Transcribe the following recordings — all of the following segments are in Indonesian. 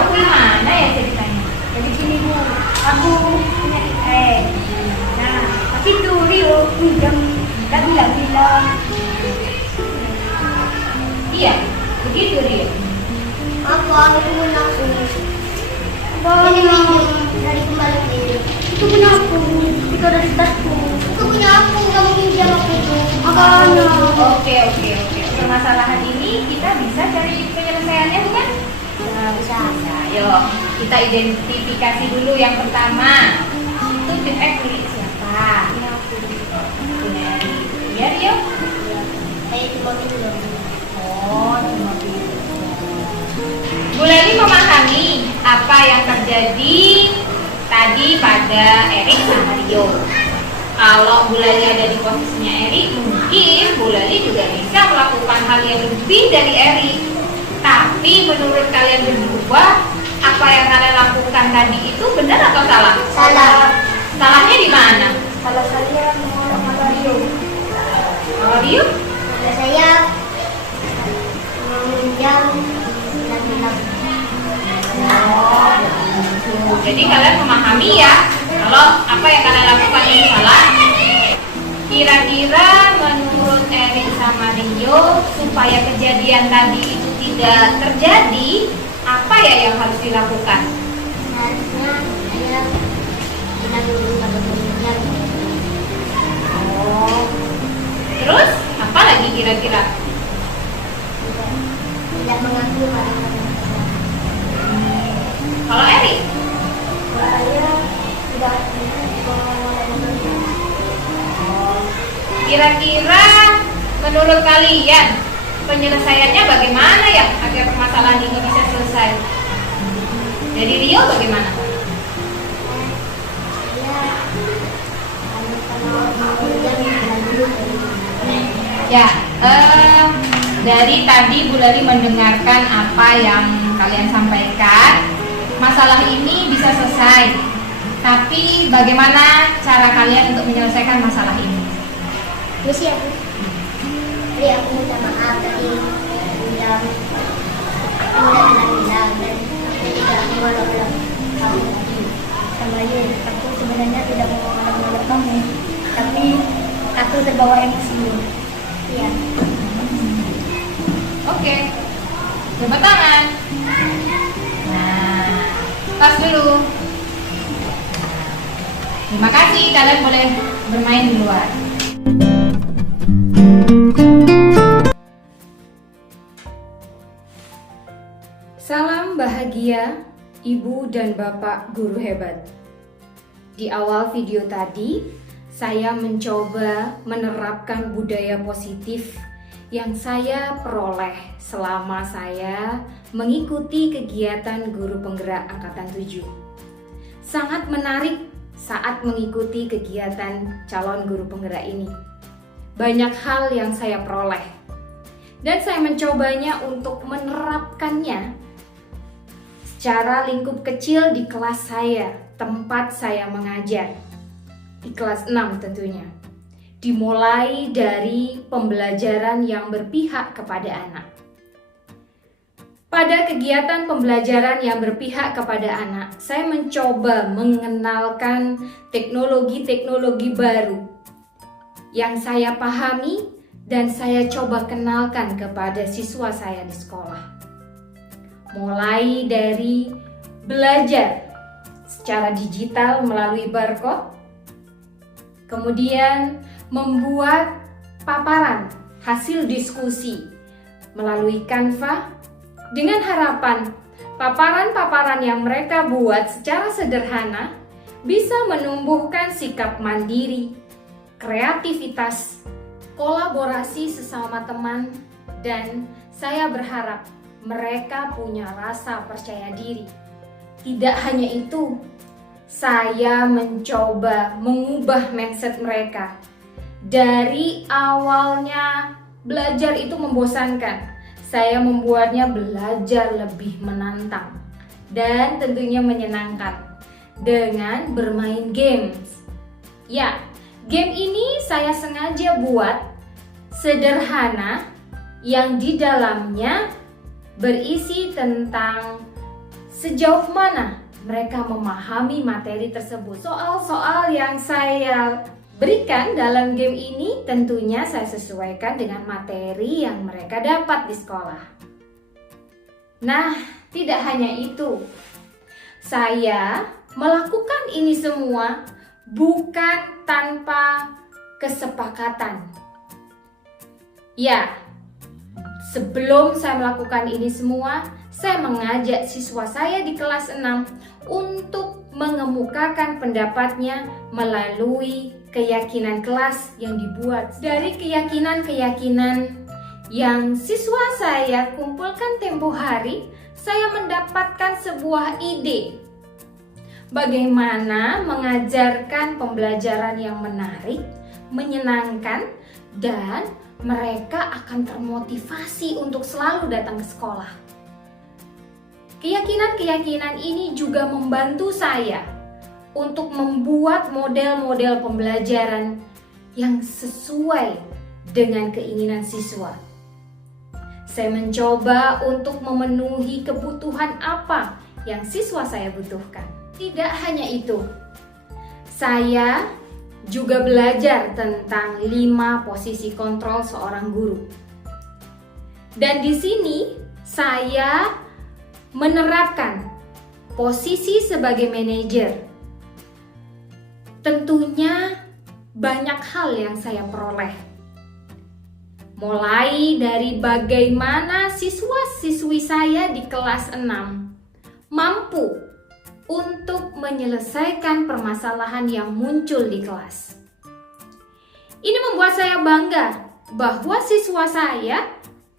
tahu gimana ya ceritanya. Jadi gini Bu, aku punya nah, tapi tuh Rio pinjam nggak bilang-bilang. Iya, begitu dia. Aku punya aku. Ini minjem dari kembali ini. Itu punya aku, itu dari tasku. Itu punya aku, nggak mau minjam aku itu. Makanya. Oke. Permasalahan ini kita bisa cari penyelesaiannya bukan? Nggak bisa. Nah, yuk kita identifikasi dulu yang pertama. Itu tim milik siapa? Punya aku. Punya Eri. Iya Rio? Saya cuma minjem. Oh, cuma gitu. Bu Leli memahami apa yang terjadi tadi pada Erik sama Rio. Kalau Bu Leli ada di posisinya Erik, mungkin Bu Leli juga bisa melakukan hal yang lebih dari Erik. Tapi menurut kalian berdua, apa yang kalian lakukan tadi itu benar atau salah? Salah. Salahnya di mana? Kalau saya mau sama Rio. Kalau Rio? Kalau saya mau minjam bilang-bilang. Oh, begitu. Jadi kalian memahami ya, kalau apa yang kalian lakukan ini salah. Kira-kira menurut Erik sama Rio, supaya kejadian tadi itu tidak terjadi, apa ya yang harus dilakukan? Harusnya saya bilang dulu pada minjam. Oh, terus apa lagi kira-kira? Tidak mengaku pada teman-teman. Kalau Erik? Saya sudah Kira-kira menurut kalian penyelesaiannya bagaimana ya agar permasalahan ini bisa selesai? Dari Rio bagaimana? Saya kalau mau minjam bilang dulu. Ya, dari tadi Bu Leli mendengarkan apa yang kalian sampaikan. Masalah ini bisa selesai. Tapi bagaimana cara kalian untuk menyelesaikan masalah ini? Terus ya Bu, jadi aku minta maaf tadi bilang aku udah bilang-bilang dan aku tidak mengulang-ulang kamu tadi. sama Rio. Aku sebenarnya tidak mau menolak kamu, tapi aku terbawa emosi. Iya. Oke, jabat tangan. Nah, tas dulu. Terima kasih, kalian boleh bermain di luar. Salam bahagia, Ibu dan Bapak guru hebat. Di awal video tadi, saya mencoba menerapkan budaya positif yang saya peroleh selama saya mengikuti kegiatan guru penggerak angkatan 7. Sangat menarik saat mengikuti kegiatan calon guru penggerak ini. Banyak hal yang saya peroleh dan saya mencobanya untuk menerapkannya secara lingkup kecil di kelas saya, tempat saya mengajar, di kelas 6 tentunya. Dimulai dari pembelajaran yang berpihak kepada anak. Pada kegiatan pembelajaran yang berpihak kepada anak, saya mencoba mengenalkan teknologi-teknologi baru yang saya pahami dan saya coba kenalkan kepada siswa saya di sekolah. Mulai dari belajar secara digital melalui barcode, kemudian membuat paparan hasil diskusi melalui Canva dengan harapan paparan-paparan yang mereka buat secara sederhana bisa menumbuhkan sikap mandiri, kreativitas, kolaborasi sesama teman, dan saya berharap mereka punya rasa percaya diri. Tidak hanya itu, saya mencoba mengubah mindset mereka. Dari awalnya belajar itu membosankan, saya membuatnya belajar lebih menantang dan tentunya menyenangkan dengan bermain games. Ya, game ini saya sengaja buat sederhana yang di dalamnya berisi tentang sejauh mana mereka memahami materi tersebut. Soal-soal yang saya berikan dalam game ini tentunya saya sesuaikan dengan materi yang mereka dapat di sekolah. Nah, tidak hanya itu. Saya melakukan ini semua bukan tanpa kesepakatan. Ya, sebelum saya melakukan ini semua, saya mengajak siswa saya di kelas 6 untuk mengemukakan pendapatnya melalui keyakinan kelas yang dibuat. Dari keyakinan-keyakinan yang siswa saya kumpulkan tempo hari, saya mendapatkan sebuah ide bagaimana mengajarkan pembelajaran yang menarik, menyenangkan, dan mereka akan termotivasi untuk selalu datang ke sekolah. Keyakinan-keyakinan ini juga membantu saya untuk membuat model-model pembelajaran yang sesuai dengan keinginan siswa. Saya mencoba untuk memenuhi kebutuhan apa yang siswa saya butuhkan. Tidak hanya itu, saya juga belajar tentang 5 posisi kontrol seorang guru. Dan di sini saya menerapkan posisi sebagai manajer. Tentunya banyak hal yang saya peroleh. Mulai dari bagaimana siswa-siswi saya di kelas 6 mampu untuk menyelesaikan permasalahan yang muncul di kelas. Ini membuat saya bangga bahwa siswa saya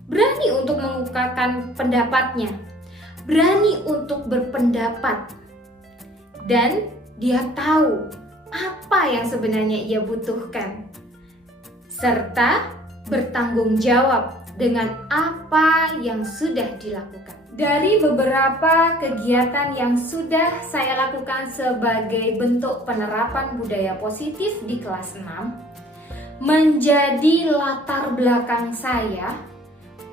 berani untuk mengungkapkan pendapatnya, berani untuk berpendapat, dan dia tahu apa yang sebenarnya ia butuhkan, serta bertanggung jawab dengan apa yang sudah dilakukan. Dari beberapa kegiatan yang sudah saya lakukan sebagai bentuk penerapan budaya positif di kelas 6, menjadi latar belakang saya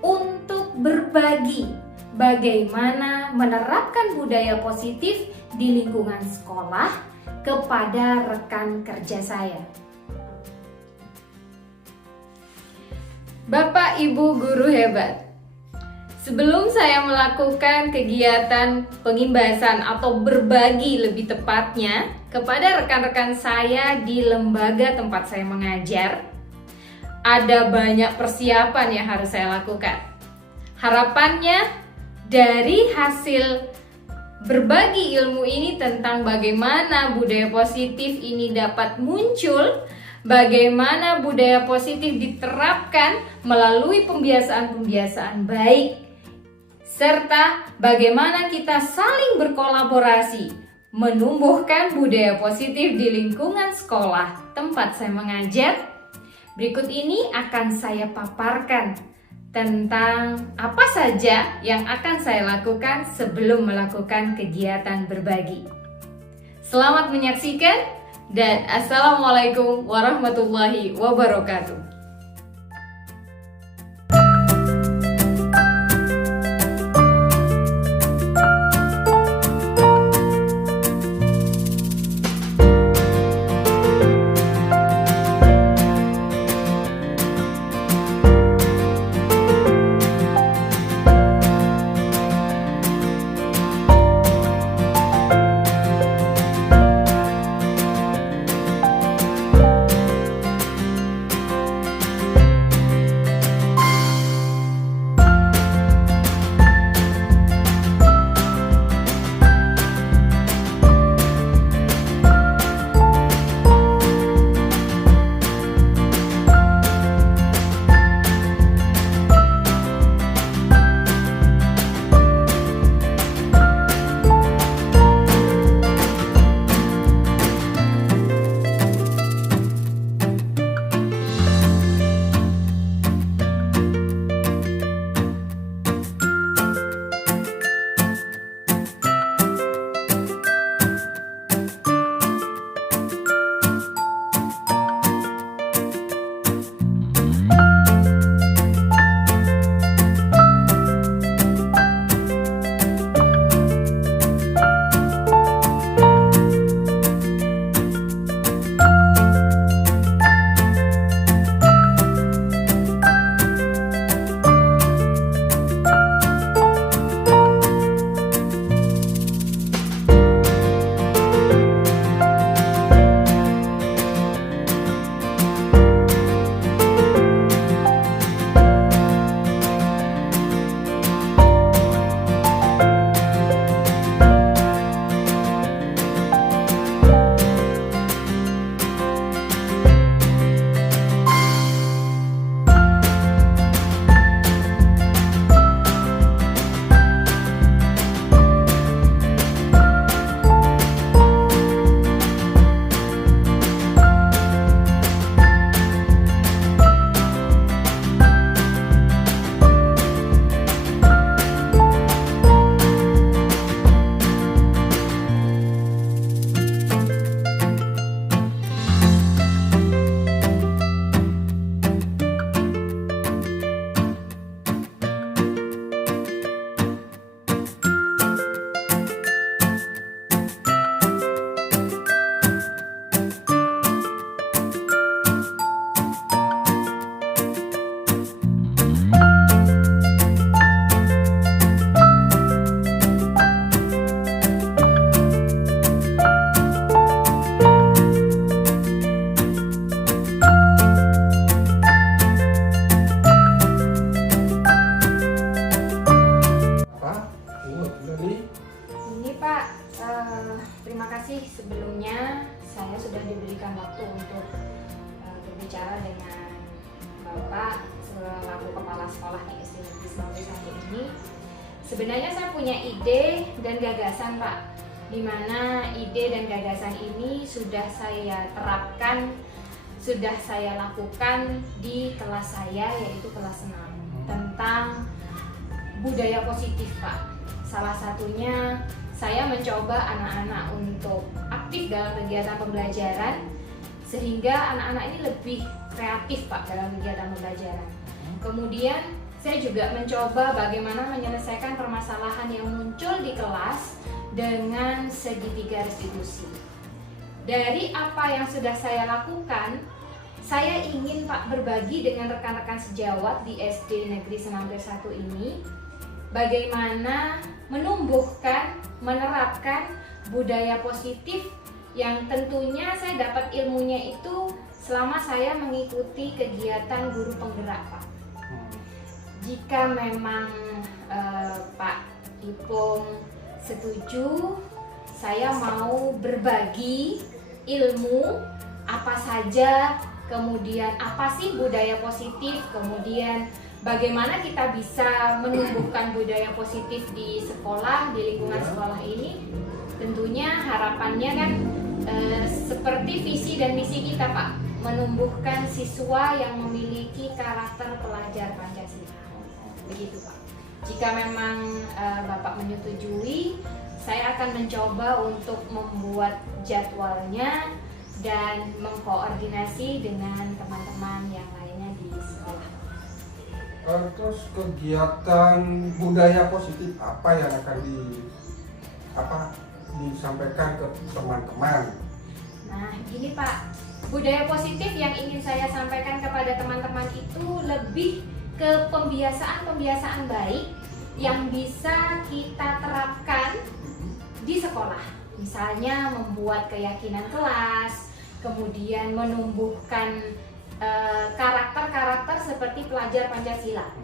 untuk berbagi bagaimana menerapkan budaya positif di lingkungan sekolah kepada rekan kerja saya. Bapak Ibu guru hebat, sebelum saya melakukan kegiatan pengimbasan atau berbagi lebih tepatnya kepada rekan-rekan saya di lembaga tempat saya mengajar, ada banyak persiapan yang harus saya lakukan. Harapannya dari hasil berbagi ilmu ini tentang bagaimana budaya positif ini dapat muncul, bagaimana budaya positif diterapkan melalui pembiasaan-pembiasaan baik, serta bagaimana kita saling berkolaborasi menumbuhkan budaya positif di lingkungan sekolah tempat saya mengajar. Berikut ini akan saya paparkan tentang apa saja yang akan saya lakukan sebelum melakukan kegiatan berbagi. Selamat menyaksikan dan Assalamualaikum warahmatullahi wabarakatuh. Eli? Ini Pak, terima kasih sebelumnya saya sudah diberikan waktu untuk berbicara dengan Bapak selaku kepala sekolah di SD Negeri 91 ini. Sebenarnya saya punya ide dan gagasan Pak, di mana ide dan gagasan ini sudah saya terapkan, sudah saya lakukan di kelas saya, yaitu kelas 6, tentang budaya positif Pak. Salah satunya saya mencoba anak-anak untuk aktif dalam kegiatan pembelajaran, sehingga anak-anak ini lebih kreatif Pak dalam kegiatan pembelajaran. Kemudian saya juga mencoba bagaimana menyelesaikan permasalahan yang muncul di kelas dengan segitiga restitusi. Dari apa yang sudah saya lakukan, saya ingin Pak berbagi dengan rekan-rekan sejawat di SD Negeri 91 ini bagaimana menumbuhkan, menerapkan budaya positif yang tentunya saya dapat ilmunya itu selama saya mengikuti kegiatan guru penggerak Pak. Jika memang Pak Ipung setuju, saya mau berbagi ilmu apa saja, kemudian apa sih budaya positif, kemudian bagaimana kita bisa menumbuhkan budaya positif di sekolah, di lingkungan sekolah ini. Tentunya harapannya kan seperti visi dan misi kita Pak, menumbuhkan siswa yang memiliki karakter pelajar Pancasila. Begitu Pak. Jika memang Bapak menyetujui, saya akan mencoba untuk membuat jadwalnya dan mengkoordinasi dengan teman-teman yang lainnya di sekolah. Terus kegiatan budaya positif apa yang akan disampaikan ke teman-teman? Nah, gini Pak, budaya positif yang ingin saya sampaikan kepada teman-teman itu lebih ke pembiasaan-pembiasaan baik yang bisa kita terapkan di sekolah. Misalnya membuat keyakinan kelas, kemudian menumbuhkan karakter-karakter seperti pelajar Pancasila.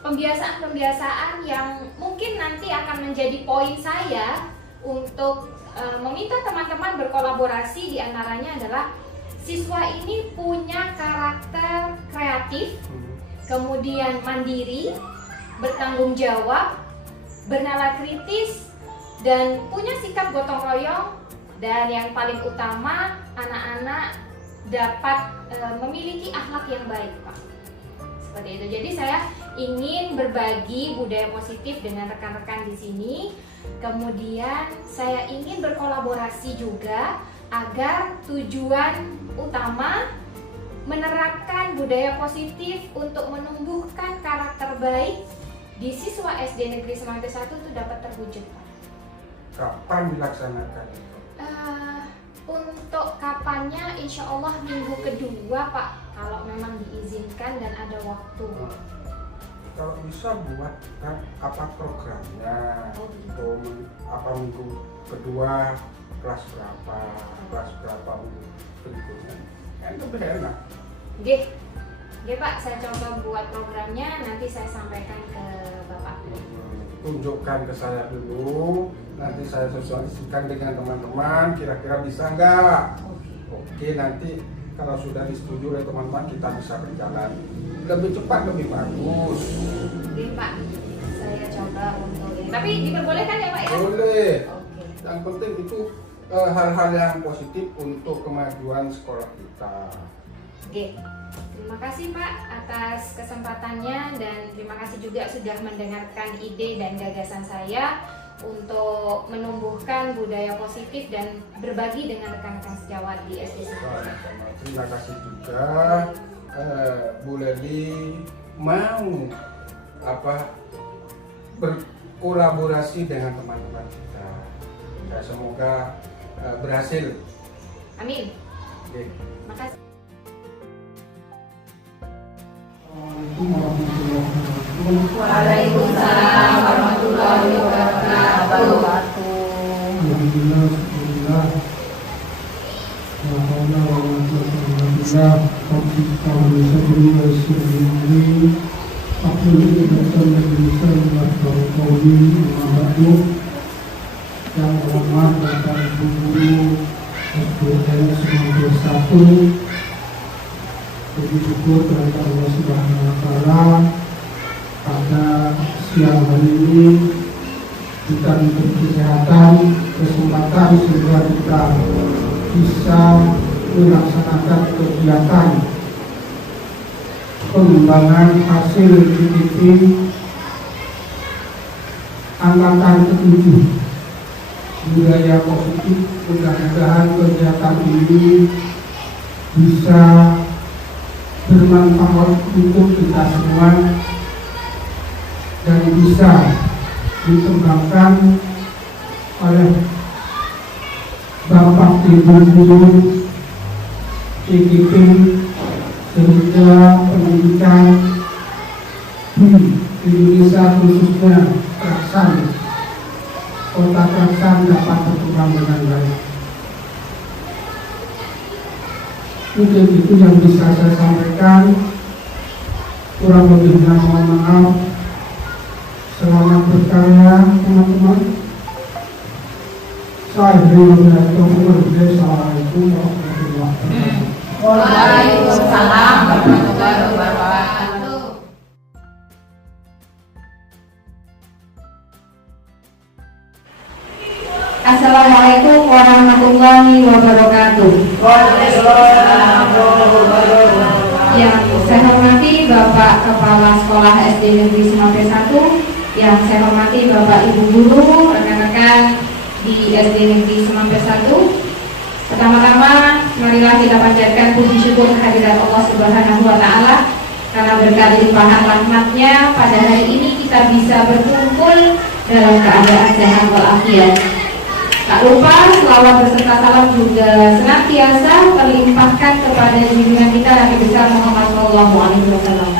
Pembiasaan-pembiasaan yang mungkin nanti akan menjadi poin saya untuk meminta teman-teman berkolaborasi, diantaranya adalah siswa ini punya karakter kreatif, kemudian mandiri, bertanggung jawab, bernalar kritis, dan punya sikap gotong royong, dan yang paling utama anak-anak dapat memiliki akhlak yang baik Pak. Seperti itu. Jadi saya ingin berbagi budaya positif dengan rekan-rekan di sini. Kemudian saya ingin berkolaborasi juga agar tujuan utama menerapkan budaya positif untuk menumbuhkan karakter baik di siswa SD Negeri 91 itu dapat terwujud Pak. Kapan dilaksanakan? Untuk kapannya insya Allah minggu kedua Pak, kalau memang diizinkan dan ada waktu. Kalau bisa buat kan apa programnya? Apa minggu kedua kelas berapa minggu berikutnya? Kan lebih enak. Oke Pak, saya coba buat programnya, nanti saya sampaikan ke Bapak. Tunjukkan ke saya dulu, nanti saya sosialisasikan dengan teman-teman, kira-kira bisa nggak? Oke, nanti kalau sudah disetujui oleh teman-teman kita bisa berjalan lebih cepat, lebih bagus. Oke Pak, saya coba untuk ini. Tapi diperbolehkan ya Pak ya? Boleh. Oke. Yang penting itu hal-hal yang positif untuk kemajuan sekolah kita. Oke. Terima kasih Pak atas kesempatannya, dan terima kasih juga sudah mendengarkan ide dan gagasan saya untuk menumbuhkan budaya positif dan berbagi dengan rekan-rekan sejawat di SD. Terima kasih juga Bu Leli mau berkolaborasi dengan teman-teman kita. Ya, semoga berhasil. Amin. Oke. Terima kasih. Waalaikumsalam warahmatullahi wabarakatuh. Alhamdulillah. Kauli Muhammadu yang hormat Bapak Ibu Guru SDN 91. Puji syukur kepada Allah Subhanahu wa Ta'ala, pada siang hari ini kita diberi kesehatan, kesempatan sehingga kita bisa melaksanakan kegiatan pengembangan hasil PPP angkatan ke-7 budaya positif. Mudah-mudahan kegiatan ini bisa bermanfaat untuk kita semua dan bisa dikembangkan oleh Bapak Ibu Guru PPP sehingga pendidikan di Indonesia khususnya Traksan, Kota Traksan dapat berkembang dengan baik. Mungkin itu yang bisa saya sampaikan. Kurang lebihnya mohon maaf. Selamat berkarya teman-teman. Saya Assalamualaikum warahmatullahi wabarakatuh. Waalaikumsalam warahmatullahi wabarakatuh. Assalamualaikum warahmatullahi wabarakatuh. Yang saya hormati Bapak Kepala Sekolah SD Negeri Semampe 1, yang saya hormati Bapak Ibu Guru, rekan-rekan di SD Negeri Semampe 1. Pertama-tama, marilah kita panjatkan puji syukur kehadirat Allah Subhanahu wa Ta'ala, karena berkat limpahan rahmat-Nya pada hari ini kita bisa berkumpul dalam keadaan sehat walafiat. Tak lupa selawat beserta salam juga senantiasa terlimpahkan kepada junjungan kita Nabi besar Muhammad SAW.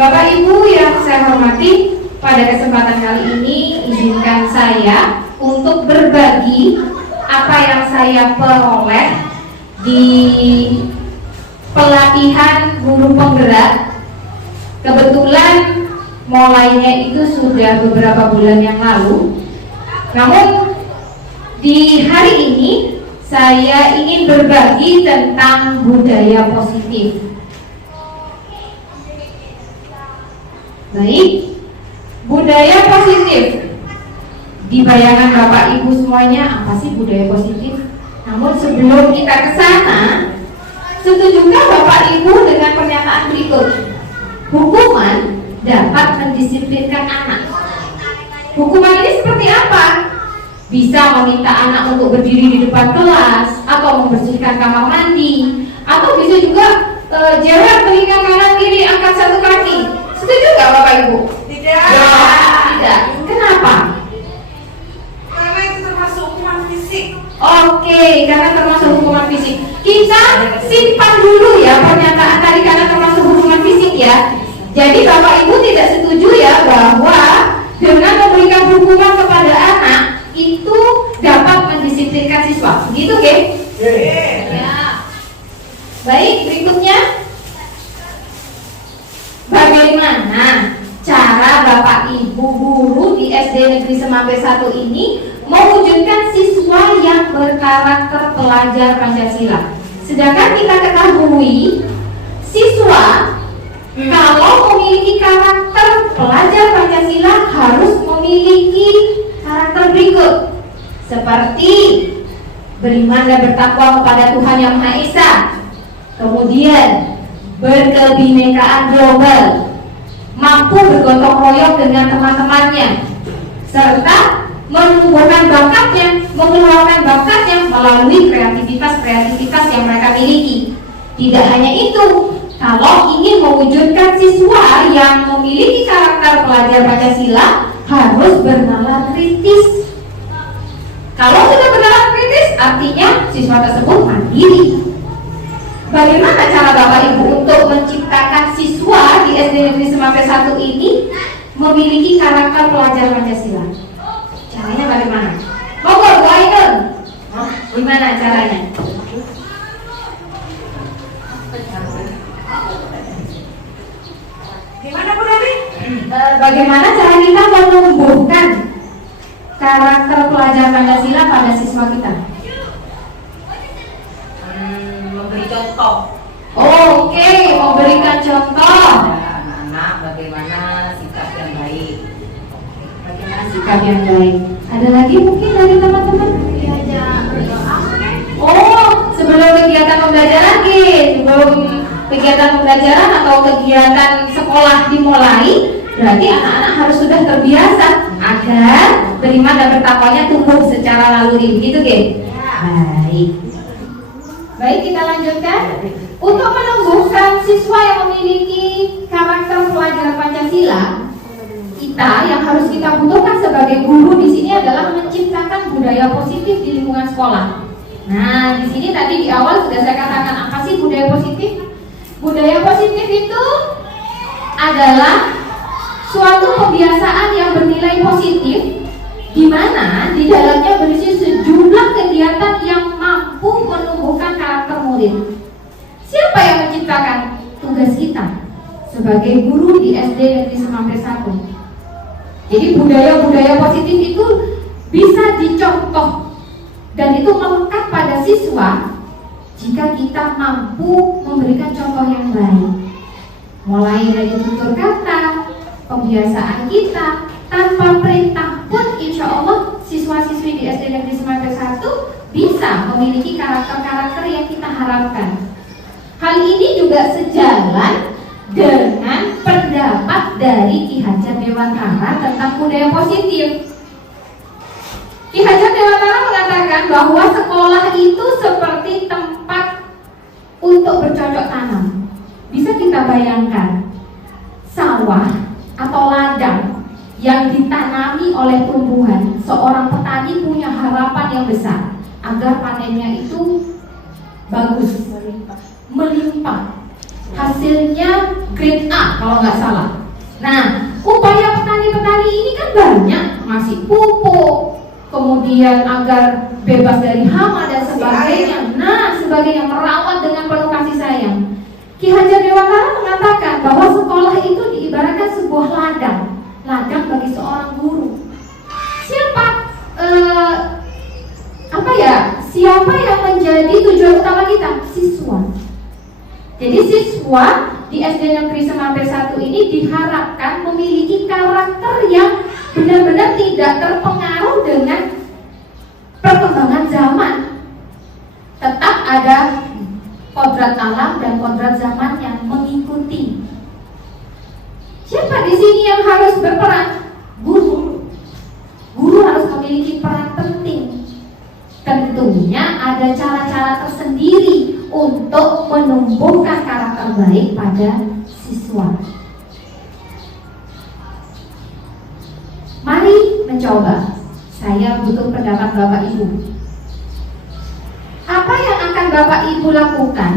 Bapak Ibu yang saya hormati, pada kesempatan kali ini izinkan saya untuk berbagi apa yang saya peroleh di pelatihan guru penggerak. Kebetulan mulainya itu sudah beberapa bulan yang lalu, namun di hari ini saya ingin berbagi tentang budaya positif. Baik, budaya positif. Di bayangan Bapak Ibu semuanya apa sih budaya positif? Namun sebelum kita ke sana, setujukah Bapak Ibu dengan pernyataan berikut? Hukuman dapat mendisiplinkan anak. Hukuman ini seperti apa? Bisa meminta anak untuk berdiri di depan kelas, atau membersihkan kamar mandi, atau bisa juga jarak telinga kanan kiri angkat satu kaki. Setuju nggak Bapak Ibu? Tidak. Tidak. Kenapa? Karena itu termasuk hukuman fisik. Oke, karena termasuk hukuman fisik. Kita simpan dulu ya pernyataan tadi, karena termasuk hukuman fisik ya. Jadi Bapak Ibu tidak setuju ya bahwa dengan memberikan hukuman kepada anak itu dapat mendisiplinkan siswa, begitu, Ge? Ya. Baik, berikutnya, bagaimana cara Bapak Ibu guru di SD Negeri Semampe 1 ini mewujudkan siswa yang berkarakter pelajar Pancasila? Sedangkan kita ketahui siswa kalau memiliki karakter pelajar Pancasila harus memiliki karakter berikut, seperti beriman dan bertakwa kepada Tuhan Yang Maha Esa, kemudian berkebinekaan global, mampu bergotong royong dengan teman-temannya, serta menumbuhkan bakatnya, mengeluarkan bakatnya melalui kreativitas yang mereka miliki. Tidak hanya itu, kalau ingin mewujudkan siswa yang memiliki karakter pelajar Pancasila, harus bernalar kritis. Kalau sudah bernalar kritis, artinya siswa tersebut mandiri. Bagaimana cara Bapak Ibu untuk menciptakan siswa di SD Negeri Semampe 1 ini memiliki karakter pelajar Pancasila? Caranya bagaimana? Monggo Bu Ainun. Gimana caranya? Gimana Bu Dewi? bagaimana cara kita menumbuhkan karakter pelajar Pancasila pada siswa kita? Memberi contoh Oke, memberikan contoh. pada anak-anak bagaimana sikap yang baik. Bagaimana sikap yang baik? Ada lagi mungkin dari teman-teman? Oh, sebelum kegiatan pembelajaran sebelum kegiatan pembelajaran atau kegiatan sekolah dimulai, berarti anak-anak harus sudah terbiasa agar beriman dan bertakwanya tumbuh secara naluri, begitu, Ge? Baik. Baik, kita lanjutkan. Untuk menumbuhkan siswa yang memiliki karakter pelajar Pancasila, kita yang harus kita butuhkan sebagai guru di sini adalah menciptakan budaya positif di lingkungan sekolah. Nah, di sini tadi di awal sudah saya katakan apa sih budaya positif? Budaya positif itu adalah suatu kebiasaan yang bernilai positif, di mana di dalamnya berisi sejumlah kegiatan yang mampu menumbuhkan karakter murid. Siapa yang menciptakan? Tugas kita sebagai guru di SD Negeri Semamper 1. Jadi budaya-budaya positif itu bisa dicontoh dan itu melekat pada siswa jika kita mampu memberikan contoh yang baik. Mulai dari tutur kata, pembiasaan kita, tanpa perintah pun insya Allah siswa-siswi di SD Negeri Semamper 1 bisa memiliki karakter-karakter yang kita harapkan. Hal ini juga sejalan dengan pendapat dari Ki Hajar Dewantara tentang budaya positif. Ki Hajar Dewantara mengatakan bahwa sekolah itu seperti tempat untuk bercocok tanam. Bisa kita bayangkan sawah atau ladang yang ditanami oleh tumbuhan. Seorang petani punya harapan yang besar agar panennya itu bagus, melimpah, hasilnya grade A kalau nggak salah. Nah, upaya petani-petani ini kan banyak, ngasih pupuk, kemudian agar bebas dari hama dan sebagainya. Nah, sebagainya, merawat dengan penuh kasih sayang. Ki Hajar Dewantara mengatakan bahwa sekolah itu diibaratkan sebuah ladang bagi seorang guru. Siapa yang menjadi tujuan utama kita? Siswa. Jadi siswa di SD Negeri Semamper 1 ini diharapkan memiliki karakter yang benar-benar tidak terpengaruh dengan perkembangan zaman. Tetap ada kodrat alam dan kodrat zaman yang mengikuti. Siapa di sini yang harus berperan? Guru. Guru harus memiliki peran penting. Tentunya ada cara-cara tersendiri untuk menumbuhkan karakter baik pada siswa. Mari mencoba. Saya butuh pendapat Bapak Ibu. Apa yang akan Bapak Ibu lakukan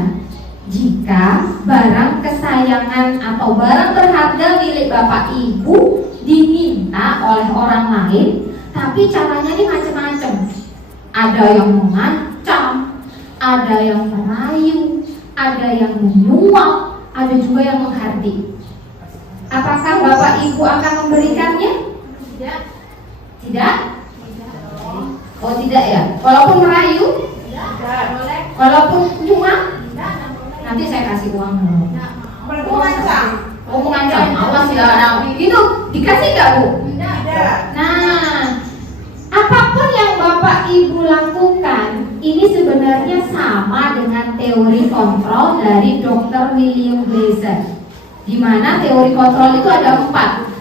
jika barang kesayangan atau barang berharga milik Bapak Ibu diminta oleh orang lain, tapi caranya ini macam-macam? Ada yang mengancam, ada yang merayu, ada yang menyuap, ada juga yang menghardik. Apakah Bapak Ibu akan memberikannya? Tidak. Tidak? Oh tidak ya? Walaupun merayu? Tidak boleh. Walaupun nyuap? Tidak boleh. Nanti saya kasih uang. Mau ngancam? Oh mengancam? Awas ya. Nah, itu dikasih nggak Bu? Tidak. Nah, apapun yang Bapak Ibu lakukan, ini sebenarnya sama dengan teori kontrol dari Dr. William Glasser. Di mana teori kontrol itu ada 4.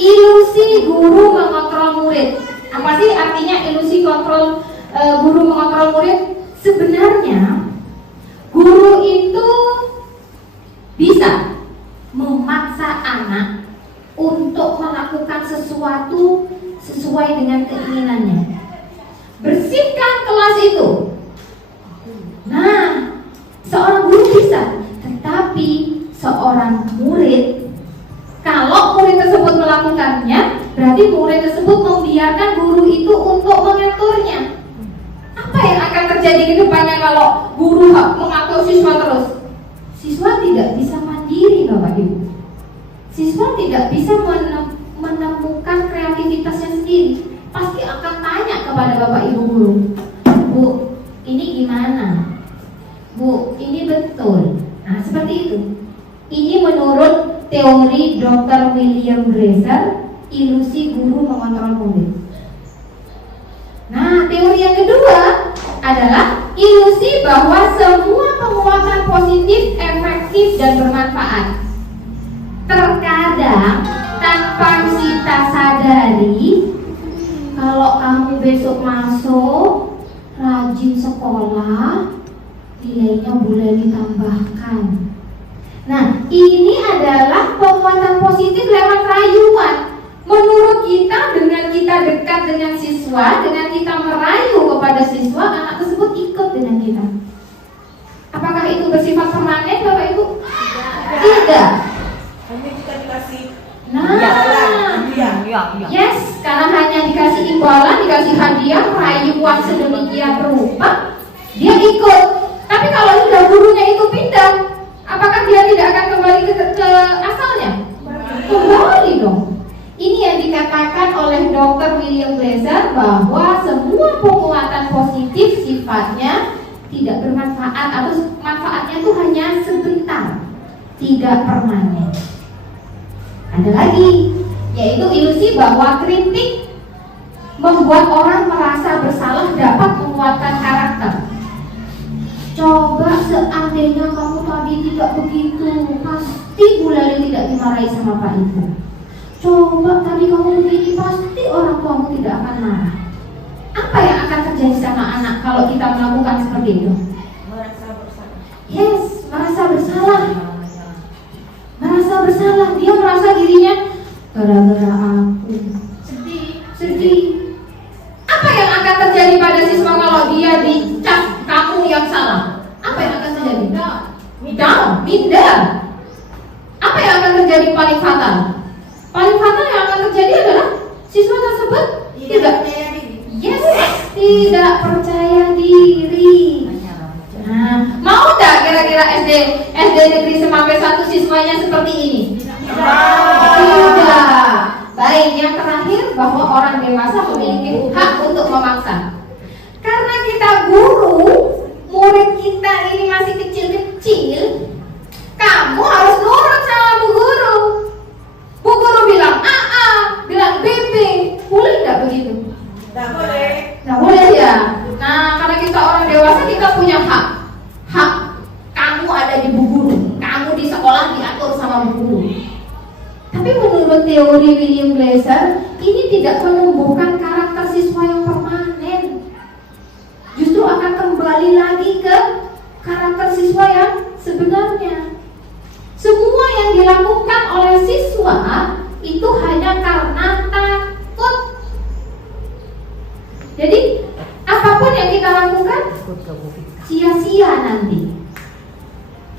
Ilusi guru mengontrol murid. Apa sih artinya ilusi kontrol guru mengontrol murid? Sebenarnya guru itu bisa memaksa anak untuk melakukan sesuatu sesuai dengan keinginannya. Bersihkan kelas itu. Nah, seorang guru bisa, tetapi seorang murid, kalau murid tersebut melakukannya, berarti murid tersebut membiarkan guru itu untuk mengaturnya. Apa yang akan terjadi ke depannya kalau guru mengatur siswa terus? Siswa tidak bisa mandiri, Bapak Ibu. siswa tidak bisa menemukan kreativitasnya sendiri. Pasti akan tanya kepada Bapak Ibu guru, Bu, ini gimana? Bu, ini betul. Nah, seperti itu. Ini menurut teori Dr. William Glaser, ilusi guru mengontrol murid. Nah, teori yang kedua adalah ilusi bahwa semua penguatan positif efektif dan bermanfaat. Terkadang tanpa kita sadari, kalau kamu besok masuk rajin sekolah, nilainya boleh ditambahkan. Nah, ini adalah penguatan positif lewat rayuan. Menurut kita, dengan kita dekat dengan siswa, dengan kita merayu kepada siswa, anak tersebut ikut dengan kita. Apakah itu bersifat permanen, Bapak Ibu? Tidak. Hanya kita dikasih Yes, karena hanya dikasih imbalan, dikasih hadiah, rayuan sedemikian rupa, dia ikut. Tapi kalau sudah gurunya itu pindah, apakah dia tidak akan kembali ke asalnya? Kembali dong. Ini yang dikatakan oleh Dr. William Glaser bahwa semua penguatan positif sifatnya tidak bermanfaat atau manfaatnya itu hanya sebentar, tidak permanen. Ada lagi, yaitu ilusi bahwa kritik membuat orang merasa bersalah dapat menguatkan karakter. Coba seandainya kamu tadi tidak begitu, pasti Bu Lali tidak dimarahi sama Pak Ibu. Coba tadi kamu begini, pasti orang tuamu tidak akan marah. Apa yang akan terjadi sama anak kalau kita melakukan seperti itu? merasa bersalah. Yes, merasa bersalah. Merasa bersalah, dia merasa dirinya gara-gara aku sedih. Apa yang akan terjadi pada siswa kalau dia dicap kamu yang salah? Apa yang akan terjadi? Down, minder. Apa yang akan terjadi paling fatal? Paling fatal yang akan terjadi adalah siswa tersebut tidak percaya diri. Nah, mau nggak kira-kira SD negeri Semampe 1 siswanya seperti ini? Tidak. Baik, yang terakhir bahwa orang dewasa memiliki hak untuk memaksa. Karena kita guru, murid kita ini masih kecil-kecil, kamu harus nurut sama Bu Guru. Bu Guru bilang AA, bilang BB, boleh nggak begitu? Nggak boleh. Nggak boleh ya. Nah, karena kita orang dewasa, kita punya hak. Hak kamu ada di Bu Guru, kamu di sekolah diatur sama Bu Guru. Tapi menurut teori William Glaser, ini tidak menumbuhkan karakter siswa yang permanen. Justru akan kembali lagi ke karakter siswa yang sebenarnya. Semua yang dilakukan oleh siswa itu hanya karena takut. Jadi apapun yang kita lakukan sia-sia nanti.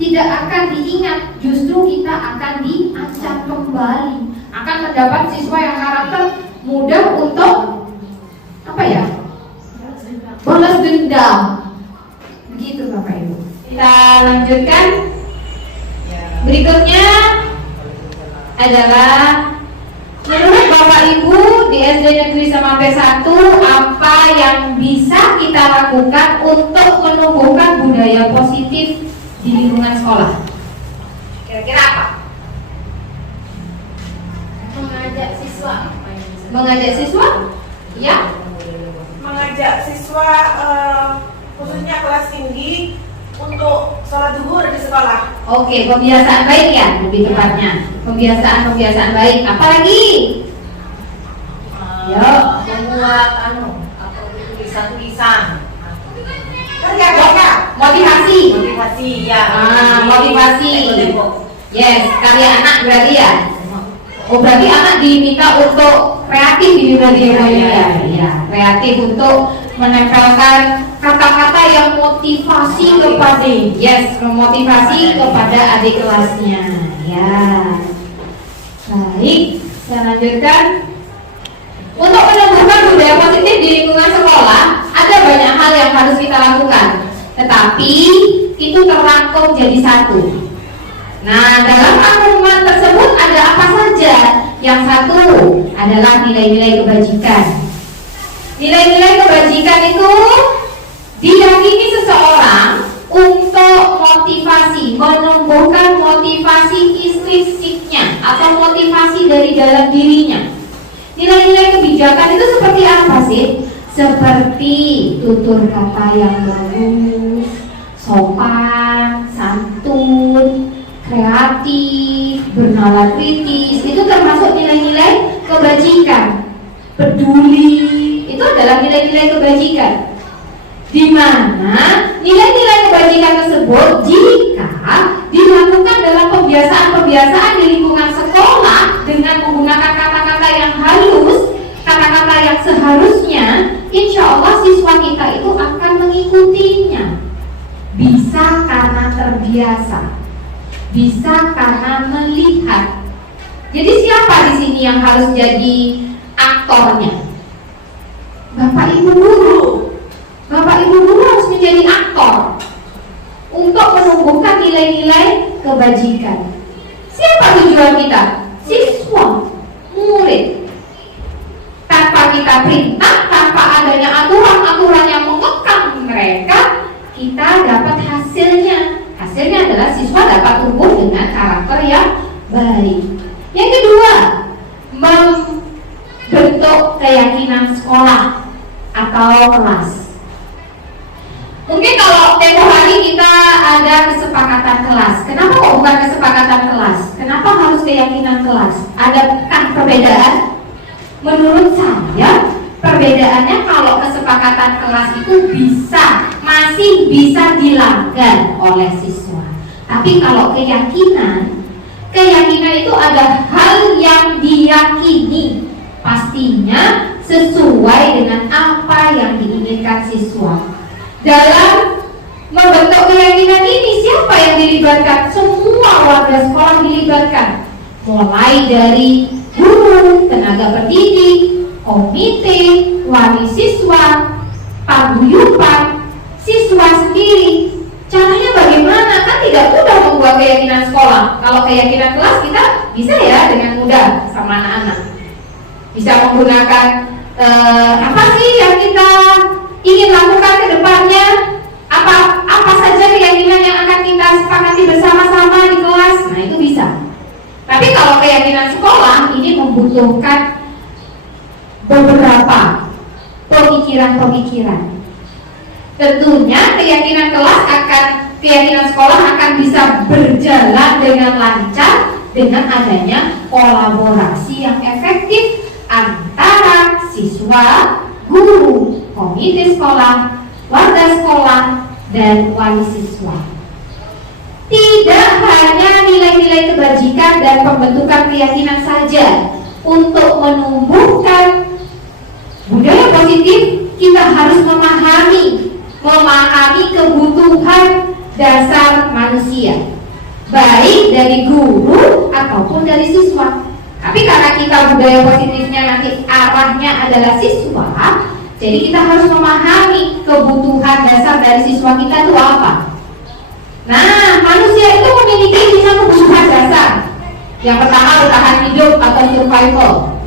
Tidak akan diingat, justru kita akan diancam kembali. Akan mendapat siswa yang karakter mudah untuk apa ya? Balas dendam. Begitu Bapak Ibu. Kita lanjutkan. Berikutnya adalah menurut Bapak Ibu di SD Negeri Semampe 1, apa yang bisa kita lakukan untuk menumbuhkan budaya positif di lingkungan sekolah? Kira-kira apa? Mengajak siswa? Ya. Mengajak siswa khususnya kelas tinggi untuk sholat zuhur di sekolah. Oke, pembiasaan baik ya, lebih tepatnya. Pembiasaan baik. Apalagi? Membuat tulisan-tulisan. Motivasi ya. Motivasi. Yes, karya anak berarti ya. Oh, berarti anak diminta untuk kreatif ini berarti ya. Ya, kreatif untuk menempelkan kata-kata yang motivasi kepada memotivasi kepada adik kelasnya. Ya. Baik, saya lanjutkan. Untuk menumbuhkan budaya positif di lingkungan sekolah, ada banyak hal yang harus kita lakukan. Tetapi itu terangkum jadi satu. Nah, dalam rangkuman tersebut ada apa Yang satu adalah nilai-nilai kebajikan. Nilai-nilai kebajikan itu diyakini seseorang untuk motivasi, menumbuhkan motivasi intrinsiknya atau motivasi dari dalam dirinya. Nilai-nilai kebijakan itu seperti apa sih? Seperti tutur kata yang bagus, sopan, santun, kreatif, bernalar kritis. Itu termasuk nilai-nilai kebajikan. Peduli, itu adalah nilai-nilai kebajikan. Di mana nilai-nilai kebajikan tersebut jika dilakukan dalam pembiasaan-pembiasaan di lingkungan sekolah dengan menggunakan kata-kata yang halus, kata-kata yang seharusnya, insya Allah siswa kita itu akan mengikutinya. Bisa karena terbiasa, bisa karena melihat. Jadi siapa di sini yang harus jadi aktornya? Bapak Ibu guru. Bapak Ibu guru harus menjadi aktor untuk menumbuhkan nilai-nilai kebajikan. Siapa tujuan kita? Siswa, murid. Tanpa kita perintah, tanpa adanya aturan-aturan yang mengekang mereka, kita dapat hasilnya. Hasilnya adalah siswa dapat tumbuh dengan karakter yang baik. Yang kedua, membentuk keyakinan sekolah atau kelas. Mungkin kalau tempoh hari kita ada kesepakatan kelas. Kenapa kok bukan kesepakatan kelas? Kenapa harus keyakinan kelas? Adakah perbedaan? Menurut saya, perbedaannya kalau kesepakatan kelas itu masih bisa dilanggar oleh siswa. Tapi kalau keyakinan itu ada hal yang diyakini, pastinya sesuai dengan apa yang diinginkan siswa. Dalam membentuk keyakinan ini, siapa yang dilibatkan? Semua warga sekolah dilibatkan, mulai dari guru, tenaga pendidik, komite, wali siswa, paguyuban, siswa sendiri. Caranya bagaimana? Kan tidak mudah membuat keyakinan sekolah. Kalau keyakinan kelas kita bisa ya dengan mudah sama anak-anak. Bisa menggunakan apa sih yang kita ingin lakukan ke depannya, apa saja keyakinan yang akan kita sepakati bersama-sama di kelas. Nah itu bisa. Tapi kalau keyakinan sekolah ini membutuhkan beberapa pemikiran. Tentunya keyakinan sekolah akan bisa berjalan dengan lancar dengan adanya kolaborasi yang efektif antara siswa, guru, komite sekolah, warga sekolah, dan wali siswa. Tidak hanya nilai-nilai kebajikan dan pembentukan keyakinan saja. Untuk menumbuhkan budaya positif, kita harus memahami kebutuhan dasar manusia, baik dari guru ataupun dari siswa. Tapi karena kita budaya positifnya nanti arahnya adalah siswa, jadi kita harus memahami kebutuhan dasar dari siswa kita itu apa. Nah, manusia itu memiliki 5 kebutuhan dasar. Yang pertama bertahan hidup atau survival.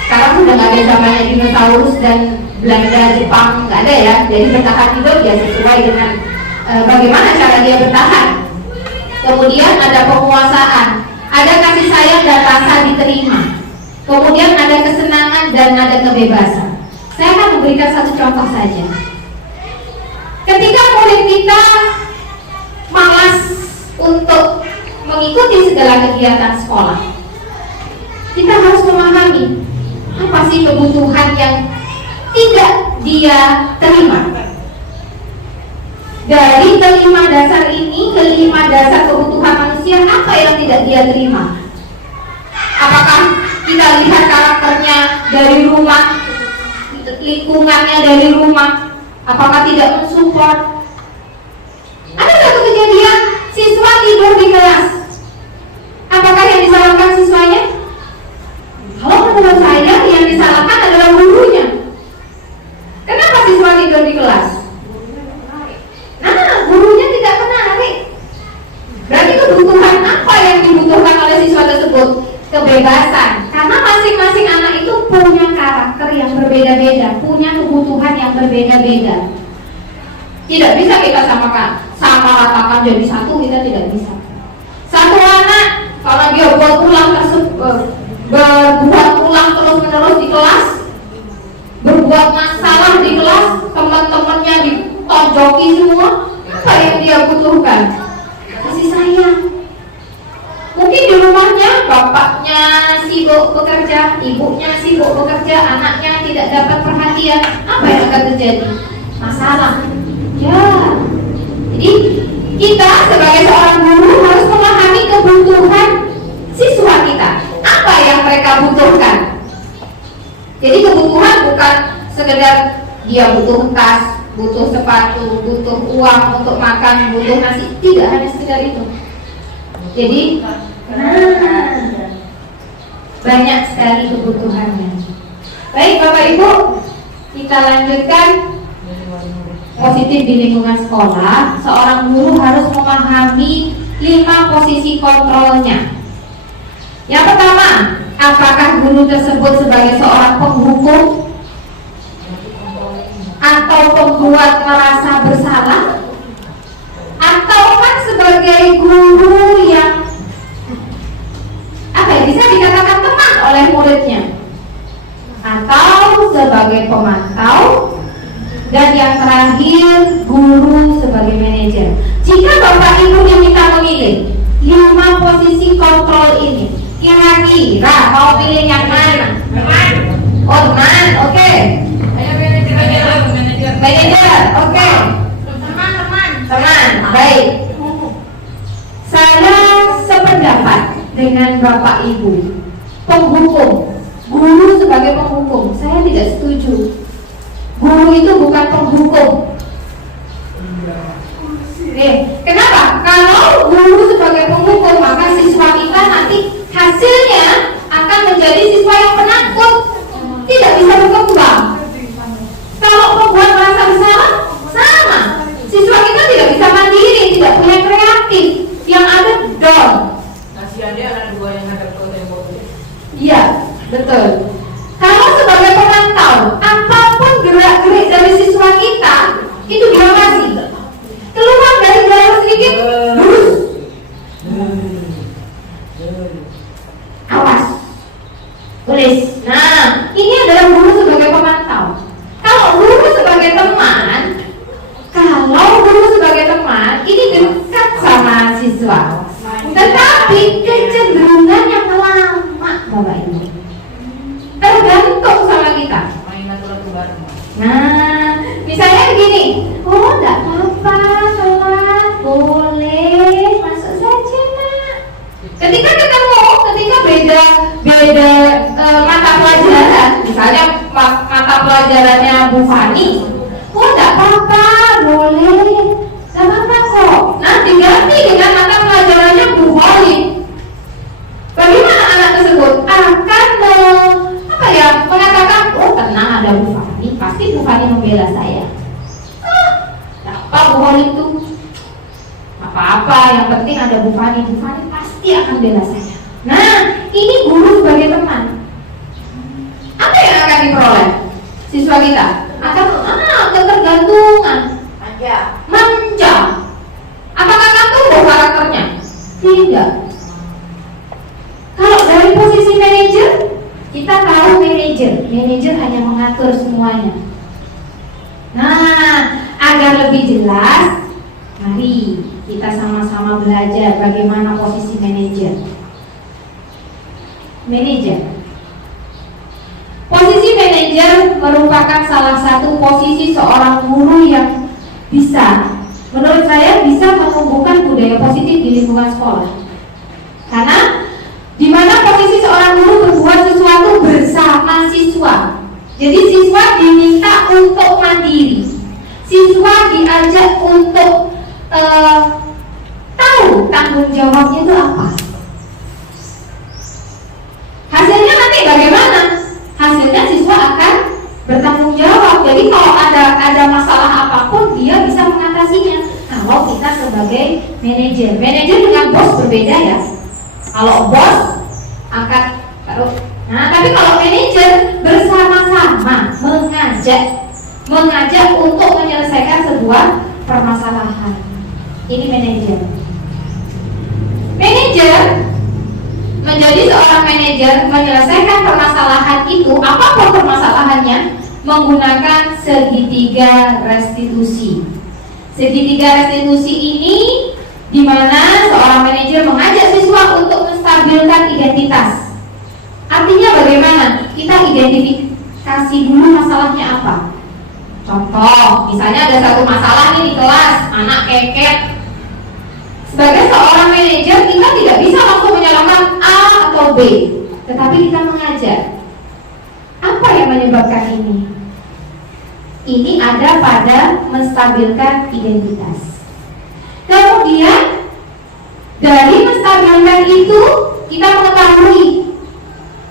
Sekarang sudah nggak ada zamannya dinosaurus dan Belanda, Jepang, nggak ada ya. Jadi bertahan hidup ya sesuai dengan bagaimana cara dia bertahan. Kemudian ada penguasaan, ada kasih sayang dan rasa diterima. Kemudian ada kesenangan dan ada kebebasan. Saya akan memberikan satu contoh saja. Ketika murid kita malas untuk mengikuti segala kegiatan sekolah, kita harus memahami apa sih kebutuhan yang tidak dia terima. Dari kelima dasar ini, kelima dasar kebutuhan manusia, apa yang tidak dia terima? Apakah kita lihat karakternya dari rumah, lingkungannya dari rumah, apakah tidak mensupport? Ada satu kejadian, siswa tidur di kelas. Apakah yang disalahkan siswanya? Kalau menurut saya yang disalahkan adalah gurunya. Kenapa siswa tidur di kelas? Nah, gurunya tidak menarik. Berarti kebutuhan apa yang dibutuhkan oleh siswa tersebut? Kebebasan. punya kebutuhan yang berbeda-beda. Tidak bisa kita sama ratakan jadi satu, kita tidak bisa. Satu anak kalau dia berbuat ulang terus-menerus di kelas, berbuat masalah di kelas, teman-temannya ditonjoki semua, apa yang dia butuhkan? Kasih sayang. Mungkin di rumahnya bapaknya sibuk bekerja, ibunya sibuk bekerja, anaknya tidak dapat perhatian. Apa yang akan terjadi? Masalah. Ya. Jadi kita sebagai seorang guru harus memahami kebutuhan siswa kita. Apa yang mereka butuhkan? Jadi kebutuhan bukan sekedar dia butuh tas, butuh sepatu, butuh uang untuk makan, butuh nasi. Tidak hanya sekedar itu. Jadi banyak sekali kebutuhannya. Baik Bapak Ibu, kita lanjutkan. Positif di lingkungan sekolah, seorang guru harus memahami 5 posisi kontrolnya. Yang pertama, apakah guru tersebut sebagai seorang penghukum atau pembuat merasa bersalah, atau kan sebagai guru yang bisa dikatakan teman oleh muridnya, atau sebagai pemantau, dan yang terakhir guru sebagai manajer. Jika Bapak Ibu diminta memilih 5 posisi kontrol ini, kira-kira mau pilih yang mana? Teman. Oh teman, oke. Manajer, oke. Teman, baik. Saya sependapat dengan Bapak Ibu. Penghukum, guru sebagai penghukum, saya tidak setuju. Guru itu bukan penghukum. Kenapa? Kalau guru sebagai penghukum, maka siswa kita nanti hasilnya akan menjadi siswa yang penakut, tidak bisa berkembang. Kalau pembuat merasa bersalah, sama. Siswa kita tidak bisa mandiri, tidak punya kreatif, yang ada down. Kasihan dia anak 2 yang ada tembok. Iya, betul. Kalau sebagai pemantau, apapun gerak-gerik dari siswa kita itu diawasi. Keluar dari jalur sedikit, lurus. Awas, tulis. Nah, ini adalah guru sebagai pemantau. Kalau guru sebagai teman, ini dekat sama siswa. Tetapi kecenderungannya lama, Bapak Ibu. Tergantung sama kita. Nah, misalnya begini, oh enggak apa-apa, sholat boleh, masuk saja nak. Ketika beda mata pelajaran, misalnya mata pelajarannya Bu Fani, oh enggak apa-apa, boleh, enggak apa-apa kok. Nah, diganti dengan mata pelajarannya Bu Holly. Bagaimana anak tersebut akan mengatakan, oh tenang ada Bu Fani, pasti Bu Fani membela saya. Apa Bu Holly itu? Apa-apa, yang penting ada Bu Fani pasti akan bela saya. Nah, ini guru sebagai teman. Apa yang akan diperoleh siswa kita? Akan ketergantungan, manja. Apakah akan tumbuh karakternya? Tidak. Kalau dari posisi manajer, kita tahu manajer hanya mengatur semuanya. Nah, agar lebih jelas, mari kita sama-sama belajar bagaimana posisi manajer. Posisi manajer merupakan salah satu posisi seorang guru yang menurut saya bisa menumbuhkan budaya positif di lingkungan sekolah. Karena di mana posisi seorang guru berbuat sesuatu bersama siswa. Jadi siswa diminta untuk mandiri. Siswa diajak untuk tahu tanggung jawabnya itu apa. Hasilnya nanti bagaimana? Hasilnya siswa akan bertanggung jawab. Jadi kalau ada masalah apapun, dia bisa mengatasinya. Kalau kita sebagai manajer dengan bos berbeda ya. Kalau bos angkat taruh. Nah, tapi kalau manajer bersama-sama pertama, mengajak untuk menyelesaikan sebuah permasalahan. Ini manajer. Menjadi seorang manajer menyelesaikan permasalahan itu, apapun permasalahannya, menggunakan segitiga restitusi. Segitiga restitusi ini di mana seorang manajer mengajak siswa untuk menstabilkan identitas. Artinya bagaimana? Kita identifikasi dulu masalahnya apa. Contoh, misalnya ada satu masalah nih di kelas, anak keket. Sebagai seorang manajer, kita tidak bisa langsung menyalahkan A atau B, tetapi kita mengajak. Apa yang menyebabkan ini? Ini ada pada menstabilkan identitas. Kemudian dari menstabilkan itu kita mengetahui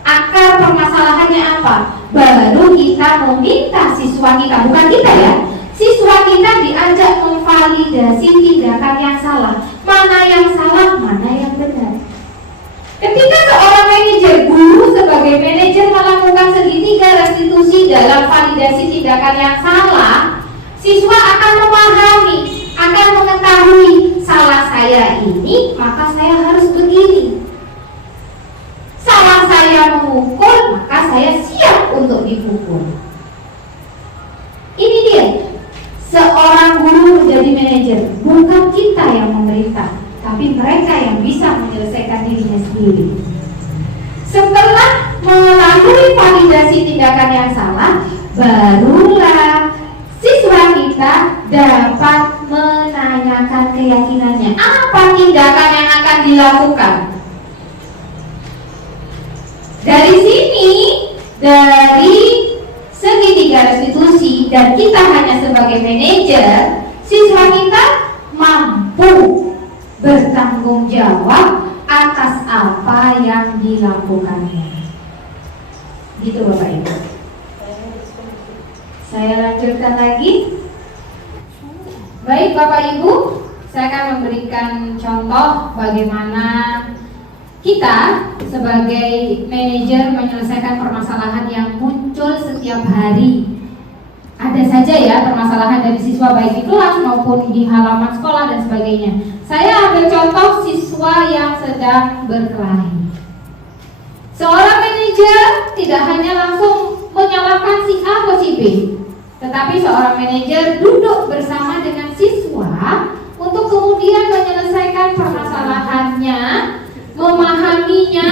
akar permasalahannya apa. Baru kita meminta siswa kita, bukan kita ya, siswa kita diajak memvalidasi tindakan yang salah. Mana yang salah, mana yang benar. Ketika seorang manajer, guru sebagai manajer melakukan segitiga restitusi dalam validasi tindakan yang salah, siswa akan memahami, akan mengetahui salah saya ini, maka saya harus begini. Salah saya memukul, maka saya siap untuk dipukul. Ini dia, seorang guru menjadi manajer, bukan kita yang memerintah, tapi mereka yang bisa menyelesaikan dirinya sendiri. Setelah melalui validasi tindakan yang salah, barulah siswa kita dapat menanyakan keyakinannya. Apa tindakan yang akan dilakukan? Dari sini, dari segitiga restitusi, dan kita hanya sebagai manajer, siswa kita mampu bertanggung jawab atas apa yang dilakukannya. Gitu Bapak Ibu. Saya lanjutkan lagi. Baik Bapak Ibu, saya akan memberikan contoh bagaimana kita sebagai manajer menyelesaikan permasalahan yang muncul setiap hari. Ada saja ya permasalahan dari siswa baik di kelas maupun di halaman sekolah dan sebagainya. Saya ambil contoh siswa yang sedang berkelahi. Seorang manajer tidak hanya langsung menyalahkan si A atau si B, tetapi seorang manajer duduk bersama dengan siswa untuk kemudian menyelesaikan permasalahannya, memahaminya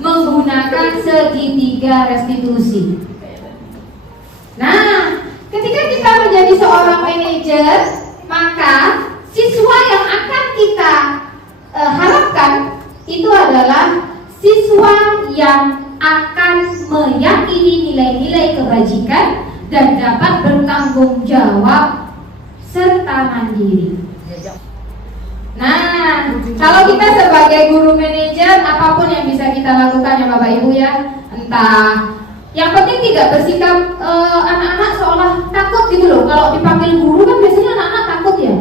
menggunakan segitiga restitusi. Nah, ketika kita menjadi seorang manajer, maka siswa yang akan kita harapkan itu adalah siswa yang akan meyakini nilai-nilai kebajikan dan dapat bertanggung jawab serta mandiri. Nah, kalau kita sebagai guru manajer, apapun yang bisa kita lakukan ya Bapak Ibu ya, entah, yang penting tidak bersikap anak-anak seolah takut gitu loh. Kalau dipanggil guru kan biasanya anak-anak takut ya.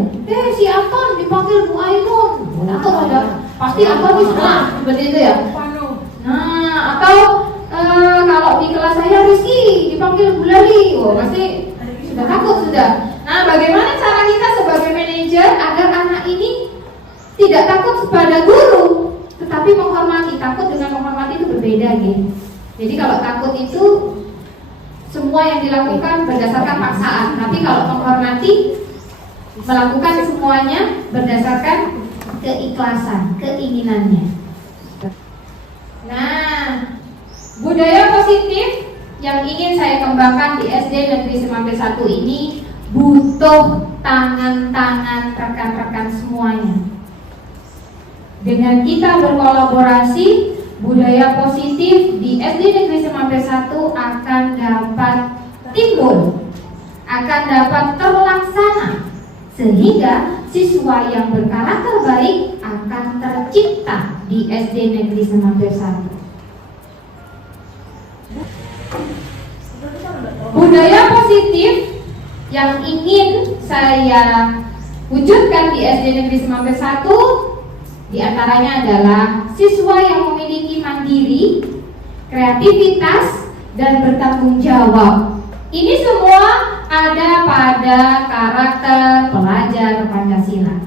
Si Anton dipanggil Bu Ainun, takut ada, pasti Anton di sana, seperti itu ya. Nah, atau kalau di kelas saya Rizky dipanggil Bu Lali, pasti sudah takut sudah. Nah, bagaimana cara kita sebagai manajer agar anak ini tidak takut kepada guru, tetapi menghormati? Takut dengan menghormati itu berbeda gitu. Jadi kalau takut itu semua yang dilakukan berdasarkan paksaan, tapi kalau menghormati melakukan semuanya berdasarkan keikhlasan, keinginannya. Nah, budaya positif yang ingin saya kembangkan di SD Negeri Semampe 1 ini butuh tangan-tangan rekan-rekan semuanya. Dengan kita berkolaborasi, budaya positif di SD Negeri Semampe 1 akan dapat timbul, akan dapat terlaksana, sehingga siswa yang berkarakter baik akan tercipta di SD Negeri Semampe 1. Budaya positif yang ingin saya wujudkan di SD Negeri Semampe 1 diantaranya adalah siswa yang memiliki mandiri, kreativitas, dan bertanggung jawab Ini semua ada pada karakter pelajar Pancasila.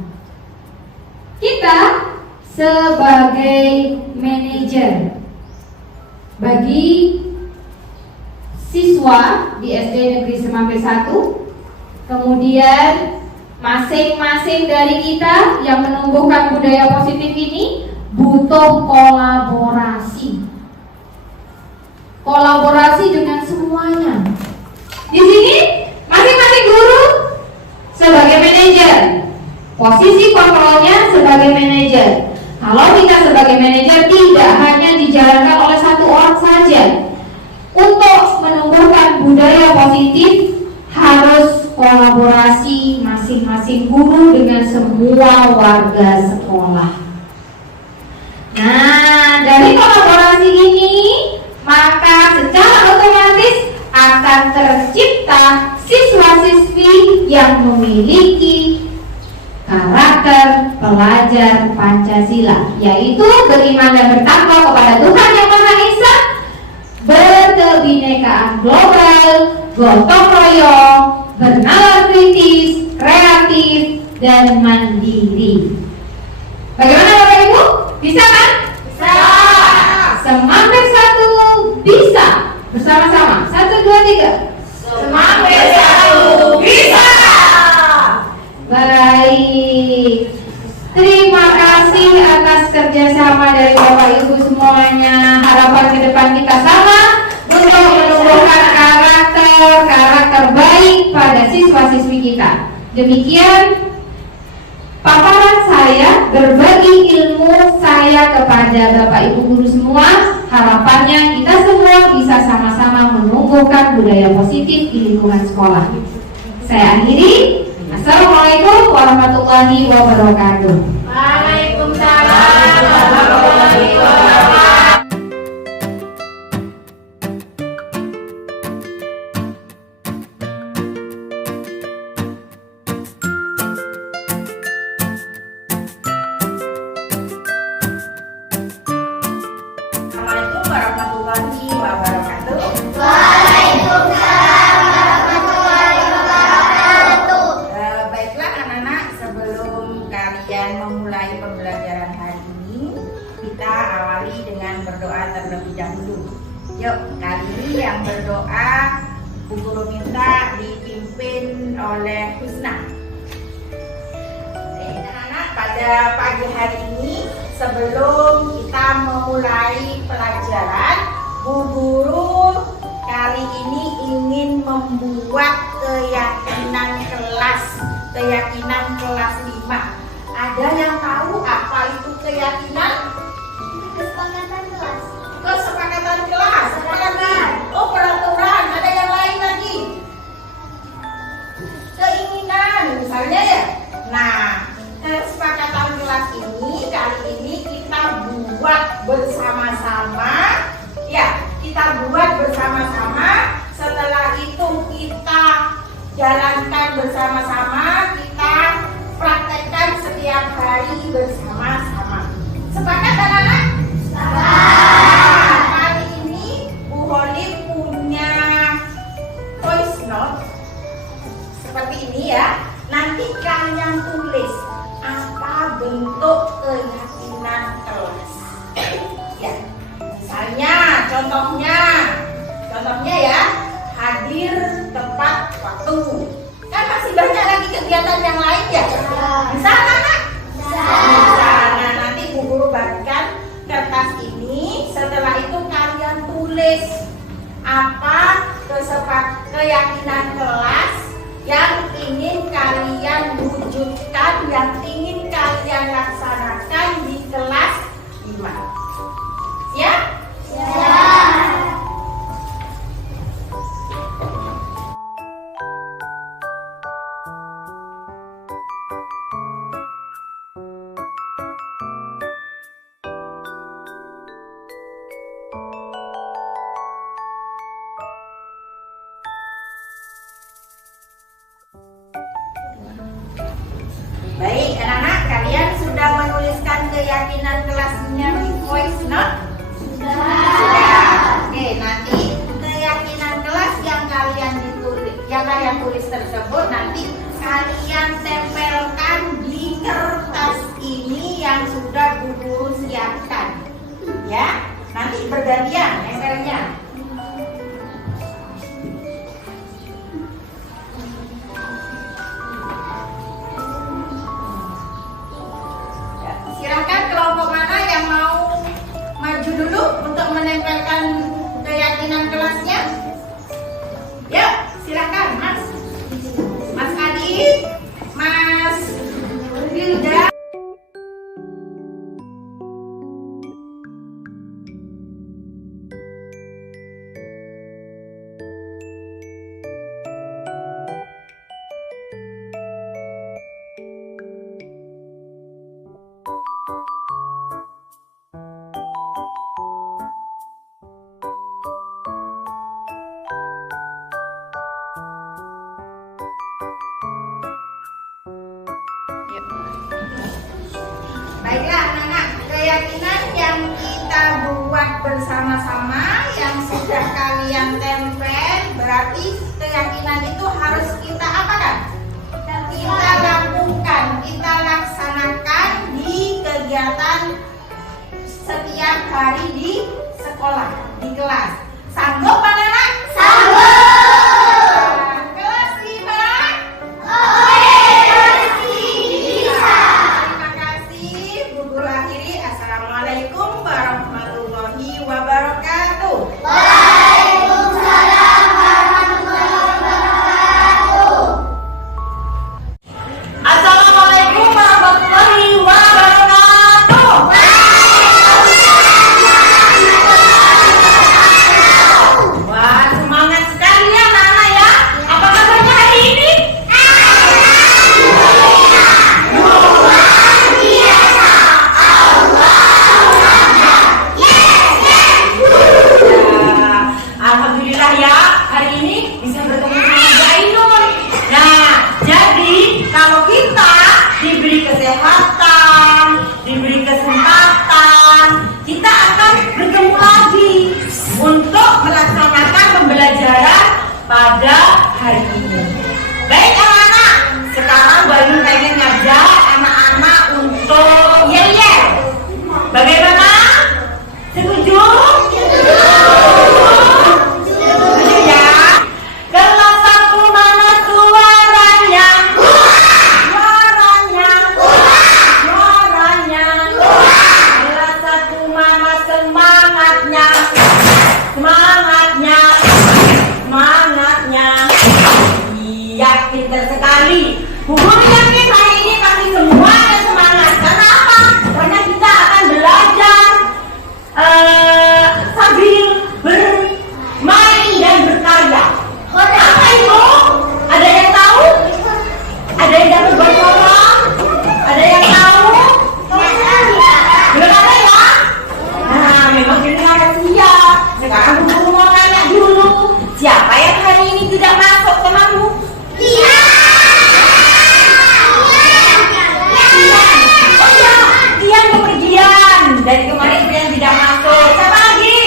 Kita sebagai manajer bagi siswa di SD Negeri Semampe 1, kemudian masing-masing dari kita yang menumbuhkan budaya positif ini butuh kolaborasi. Kolaborasi dengan semuanya. Di sini masing-masing guru sebagai manajer, posisi kontrolnya sebagai manajer. Kalau kita sebagai manajer tidak hanya dijalankan oleh satu orang saja. Untuk menumbuhkan budaya positif harus kolaborasi masing-masing guru dengan semua warga sekolah. Nah, dari kolaborasi ini maka secara otomatis akan tercipta siswa-siswi yang memiliki karakter pelajar Pancasila, yaitu beriman dan bertakwa kepada Tuhan Yang Maha Esa, berkebinekaan global, gotong royong, bernalar kritis, kreatif, dan mandiri. Bagaimana Bapak Ibu? Bisa kan? Bisa. Semampe 1 bisa. Bersama-sama. 1, 2, 3. Semampe 1 bisa. Baik. Terima kasih atas kerjasama dari Bapak Ibu semuanya. Harapan ke depan kita sama untuk menumbuhkan karakter baik pada siswa-siswi kita. Demikian paparan saya, berbagi ilmu saya kepada Bapak Ibu guru semua. Harapannya kita semua bisa sama-sama menumbuhkan budaya positif di lingkungan sekolah. Saya akhiri. Assalamualaikum warahmatullahi wabarakatuh. Waalaikumsalam warahmatullahi wabarakatuh. Assalamualaikum warahmatullahi wabarakatuh. Waalaikumsalam warahmatullahi wabarakatuh. Baiklah anak-anak, sebelum kalian memulai pembelajaran hari ini, kita awali dengan berdoa terlebih dahulu. Yuk, kali ini yang berdoa Bu Guru minta dipimpin oleh Husna. Oke, anak-anak, pada pagi hari ini sebelum kita memulai pelajaran, Bu Guru kali ini ingin membuat keyakinan kelas 5. Ada yang tahu apa itu keyakinan? Kesepakatan kelas. Kesepakatan kelas. Apa lagi? Oh, peraturan. Ada yang lain lagi? Keinginan misalnya ya. Nah, kesepakatan kelas ini kali ini kita buat bersama-sama. Ya, kita buat bersama-sama. Setelah itu kita jalankan bersama-sama, kita praktekkan setiap hari bersama-sama. Sepakat anak-anak? Sepakat. Kali ini Bu Holly punya voice note seperti ini ya. Nanti kalian tulis apa bentuk keyakinan kelas. Ya, misalnya contohnya ya, hadir tepat waktu. Kan masih banyak lagi kegiatan yang lain ya. Bisa anak-anak? Bisa. Nah, nanti Bu Guru bagikan kertas ini. Setelah itu kalian tulis apa keyakinan kelas yang ingin kalian wujudkan, yang ingin kalian laksanakan di kelas 5. Ya? Ya. Baik, anak-anak, kalian sudah menuliskan keyakinan kelasnya di voice note? Sudah. Oke, nanti keyakinan kelas yang kalian tulis tersebut nanti kalian tempelkan di kertas ini yang sudah Bu Guru siapkan. Ya, nanti bergantian nempelnya. Silakan kelompok mana yang mau maju dulu untuk menempelkan keyakinan kelasnya. Yuk, silakan Mas. Mas Adit, Mas Wilda. Baiklah anak-anak, keyakinan yang kita buat bersama-sama yang sudah kalian tempel, berarti keyakinan itu harus kita apakan? Kita lakukan, kita laksanakan di kegiatan setiap hari di sekolah, di kelas. Sanggup anak-anak? Sanggup! Kelas 5? Terima kasih Bu Guru akhiri. Assalamualaikum warahmatullahi wabarakatuh. Waalaikumsalam warahmatullahi wabarakatuh. Assalamualaikum warahmatullahi wabarakatuh. Wah, semangat sekali ya anak-anak ya. Apa kabarnya hari ini? Alhamdulillah ya, hari ini bisa bertemu dengan Bu Ainun. Nah, jadi kalau kita diberi kesehatan, diberi kesempatan, kita akan bertemu lagi untuk melaksanakan pembelajaran pada hari ini. Baik anak-anak, sekarang Bu Ainun pengen ngajak anak-anak untuk yel-yel. Bagaimana? Setuju? Setuju ya? Kelas 1 mana suaranya? Suaranya. Suaranya. Kelas 1 mana semangatnya? Semangatnya. Semangatnya. Iya, pintar sekali. Bu Guru yakin hari ini pasti semua ada semangat. Karena apa? Karena kita akan belajar sambil bermain dan berkarya. Apa itu? Ada yang tahu? Ada yang dapat bantuan? Ada yang tahu? Belum ada ya? Nah, memang ini rahasia. Sekarang Bu Guru mau nanya dulu, siapa yang hari ini tidak masuk temanmu? Tian kepergian. Dari kemarin Tian tidak masuk. Siapa lagi?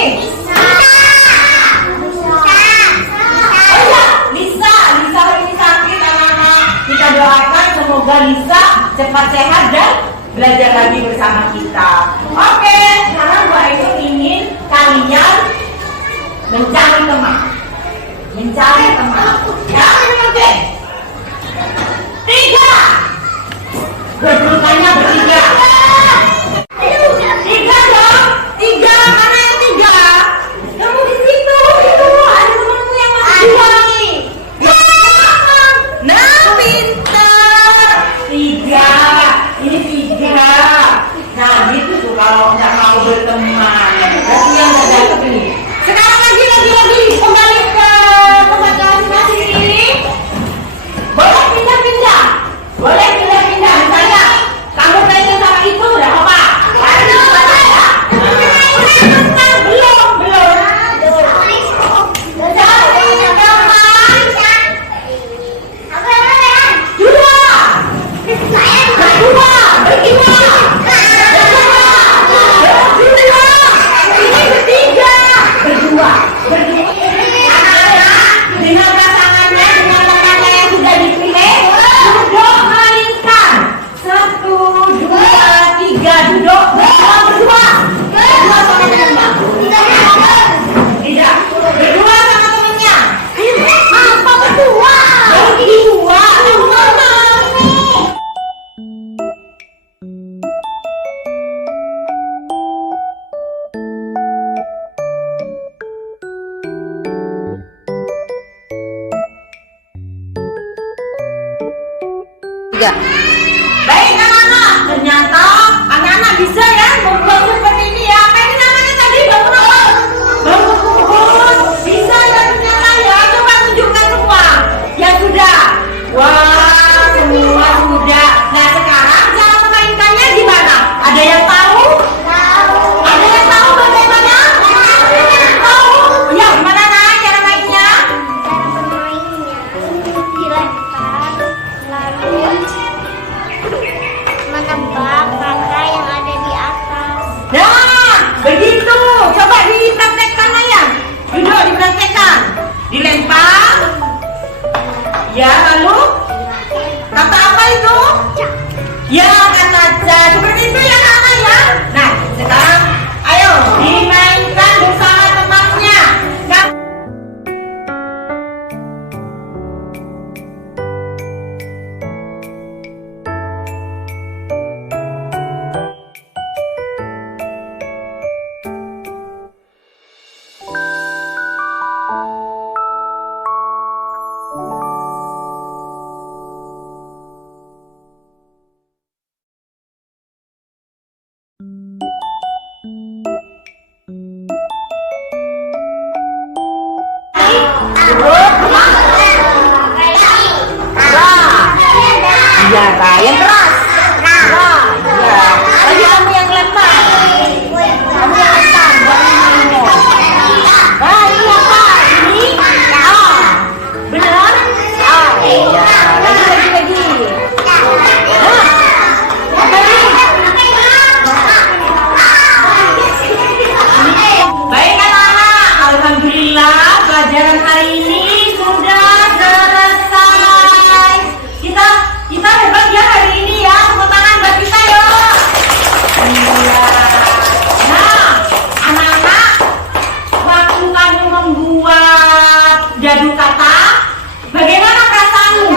Oh ya, Lisa. Lisa hari ini sakit anak-anak. Kita doakan semoga Lisa cepat sehat dan belajar lagi bersama kita. Oke, sekarang Bu Ainun ingin kalian mencari teman. Mencari teman. Ya, oke. 3. Berpelukannya bertiga. 3 dong. 3, mana yang 3? Kamu di situ. Itu ada temanmu yang masih 2 nih. Nah, pintar. 3. Ini 3. Nah, gitu tuh kalau nggak mau berteman. Berarti yang nggak dapat nih. Sekarang lagi. Kembali ke tempat masing-masing ini. 3. Baik anak-anak, ternyata anak-anak bisa ya membuat seperti ini ya. Apa ini namanya tadi? Bangun apa? Bangun kubus. Bisa ya ternyata ya. Coba tunjukkan semua. Ya sudah. Wah, semua sudah. Nah sekarang cara memainkannya gimana? Ada yang tahu? Ada yang tahu bagaimana? Tahu? Ya gimana nak cara mainnya? Cara bermainnya dilempar lalu menebak angka yang ada di atas. Nah, begitu. Coba dipraktekkan ayam. Duduk dipraktekkan. Dilempar. Ya, lalu kata apa itu? Ya, kata ja. Seperti itu ya kata ya. Nah, sekarang ayo dimainkan bersama temannya. Nah, iya, Kak. Yang keras. Wah, iya. Lagi kamu yang lempar. Kamu yang lempar. Nah, iya, Kak. Ini. Ah. Benar? Ah, iya. Lagi. Nah. Apa ini? Baik, anak-anak. Alhamdulillah, pelajaran hari ini sudah selesai. Kita hebat ya hari ini ya. Tepuk tangan buat kita yuk. Iya. Nah, anak-anak, waktu kamu membuat jadu kata, bagaimana perasaanmu?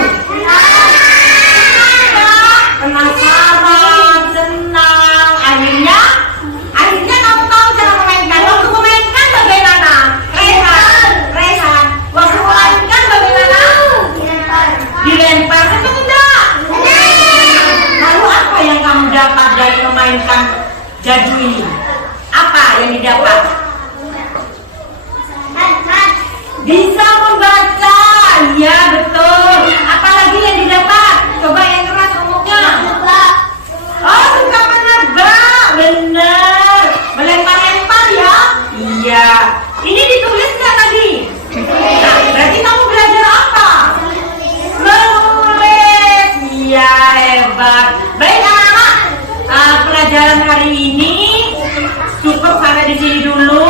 Penasaran, senang. Akhirnya kamu tahu cara memainkan. Waktu memainkan bagaimana? Rehan. Waktu memainkan bagaimana? Dilempar. Betul tidak? Lalu apa yang kamu dapat dari memainkan jadu ini? Apa yang didapat? Bisa membaca. Iya betul. Apalagi yang didapat? Coba yang keras ngomongnya. Oh, suka menebak. Benar. Melempar-lempar ya? Iya. Ini ditulis nggak tadi? Nah, berarti kamu belajar apa? Menulis. Iya, hebat. Baik anak-anak, pelajaran hari ini cukup sampai di sini dulu.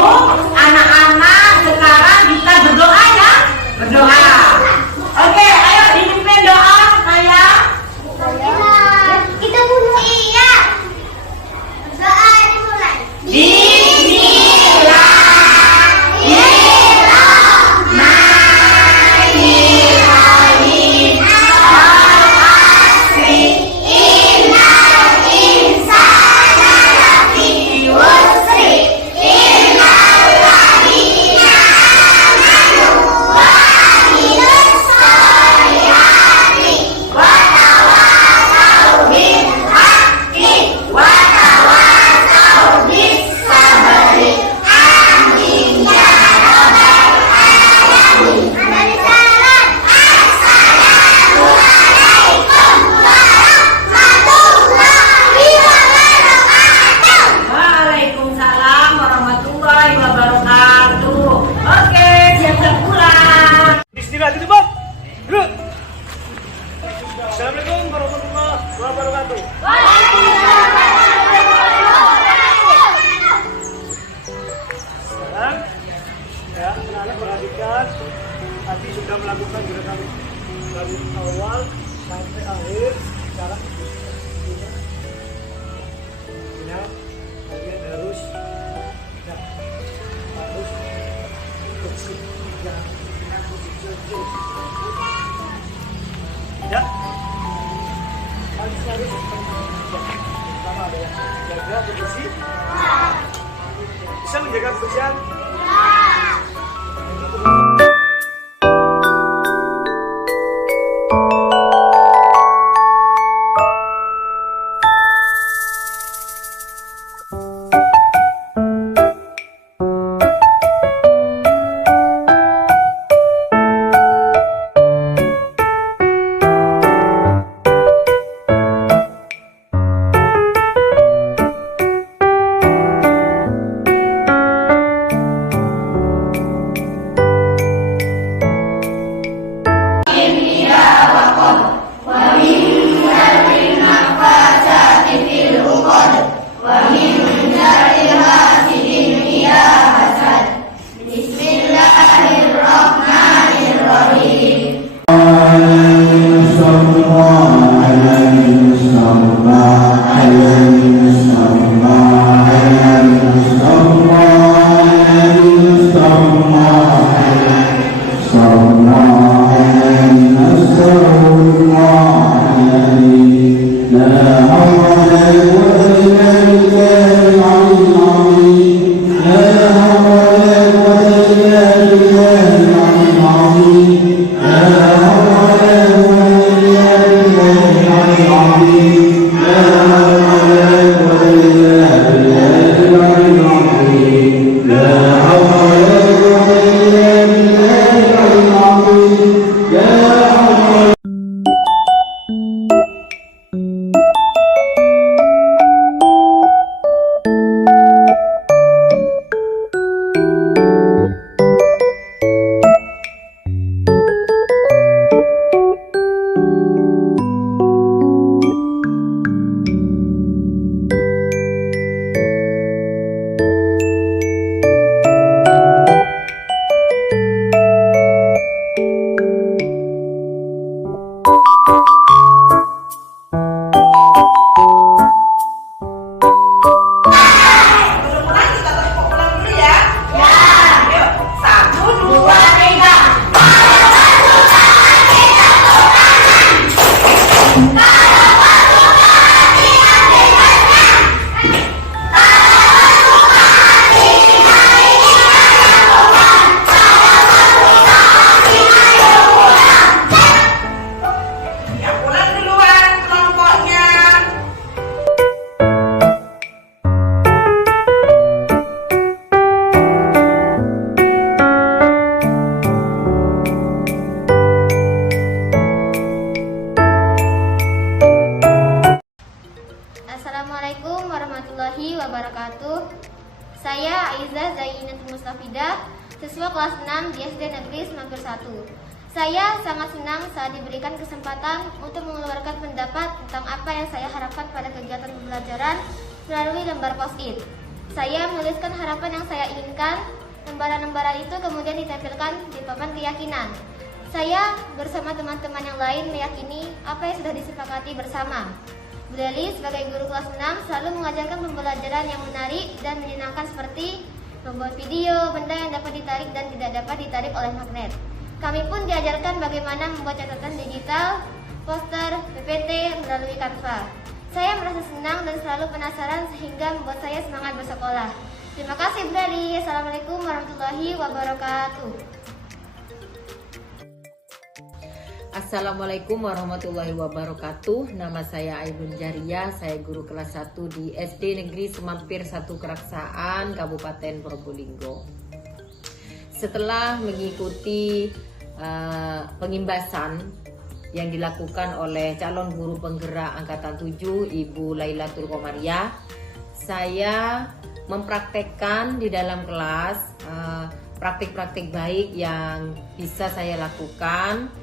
Anak-anak, sekarang kita berdoa ya. Berdoa. Oke, ayo dipimpin doa saya. Kita bunuh. Iya. Doa dimulai. Waalaikumsalam warahmatullahi wabarakatuh. Oke, siap-siap pulang. Bismillah, duduk. Duduk. Assalamualaikum warahmatullahi wabarakatuh. Sekarang, ya, anak-anak perhatikan. Tadi sudah melakukan gerakan dari awal sampai akhir. Sekarang, ya, kalian harus bersih. Ya. Harus pertama adalah jaga kebersihan. Bisa menjaga kebersihan? Assalamualaikum warahmatullahi wabarakatuh. Saya Aiza Zainatul Mustafidah, siswa kelas 6 di SD Negeri Semampir 1. Saya sangat senang saat diberikan kesempatan untuk mengeluarkan pendapat tentang apa yang saya harapkan pada kegiatan pembelajaran melalui lembar post-it. Saya menuliskan harapan yang saya inginkan. Lembaran-lembaran itu kemudian ditempelkan di papan keyakinan. Saya bersama teman-teman yang lain meyakini apa yang sudah disepakati bersama. Bu Deli sebagai guru kelas 6 selalu mengajarkan pembelajaran yang menarik dan menyenangkan seperti membuat video, benda yang dapat ditarik dan tidak dapat ditarik oleh magnet. Kami pun diajarkan bagaimana membuat catatan digital, poster, PPT melalui Canva. Saya merasa senang dan selalu penasaran sehingga membuat saya semangat bersekolah. Terima kasih Bu Deli. Assalamualaikum warahmatullahi wabarakatuh. Assalamualaikum warahmatullahi wabarakatuh. Nama saya Aibun Jaria, saya guru kelas 1 di SD Negeri Semampir 1 Keraksaan, Kabupaten Probolinggo. Setelah mengikuti pengimbasan yang dilakukan oleh calon guru penggerak Angkatan 7, Ibu Lailatul Komariah, saya mempraktekkan di dalam kelas praktik-praktik baik yang bisa saya lakukan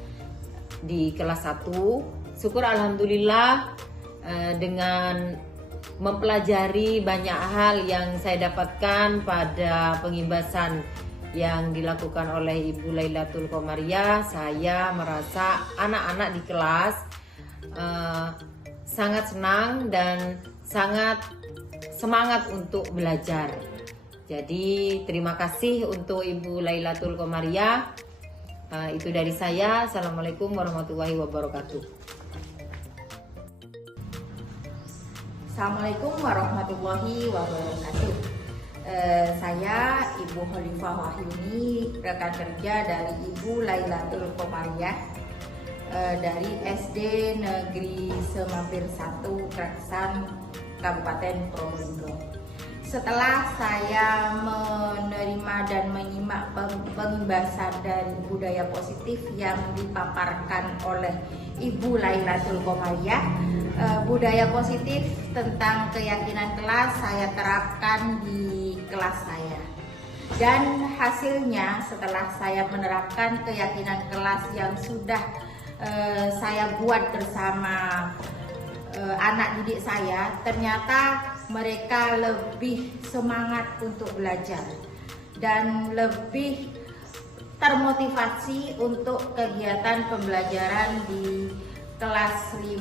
di kelas 1. Syukur alhamdulillah dengan mempelajari banyak hal yang saya dapatkan pada pengimbasan yang dilakukan oleh Ibu Lailatul Komariah, saya merasa anak-anak di kelas sangat senang dan sangat semangat untuk belajar. Jadi terima kasih untuk Ibu Lailatul Komariah. Itu dari saya. Assalamualaikum warahmatullahi wabarakatuh. Assalamualaikum warahmatullahi wabarakatuh. Saya Ibu Khalifah Wahyuni, rekan kerja dari Ibu Lailatul Komariah dari SD Negeri Semampir 1 Keraksaan, Kabupaten Probolinggo. Setelah saya menerima dan menyimak pengimbasan dari budaya positif yang dipaparkan oleh Ibu Lailatul Komariah, budaya positif tentang keyakinan kelas saya terapkan di kelas saya. Dan hasilnya setelah saya menerapkan keyakinan kelas yang sudah saya buat bersama anak didik saya, ternyata mereka lebih semangat untuk belajar dan lebih termotivasi untuk kegiatan pembelajaran di kelas 5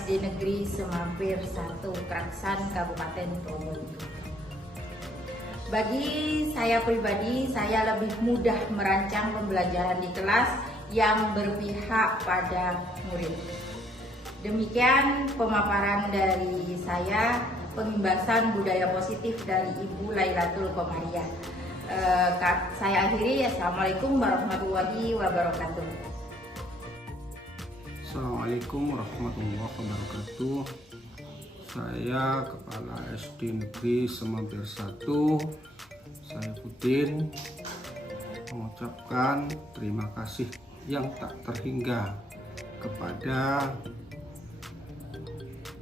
SD Negeri Semampir 1 Keraksaan, Kabupaten Probolinggo. Bagi saya pribadi, saya lebih mudah merancang pembelajaran di kelas yang berpihak pada murid. Demikian pemaparan dari saya, pengimbasan budaya positif dari Ibu Lailatul Qomariah. Saya akhiri. Assalamualaikum warahmatullahi wabarakatuh. Assalamualaikum warahmatullahi wabarakatuh. Saya Kepala SD Negeri Semampir 1, Saifuddin, mengucapkan terima kasih yang tak terhingga kepada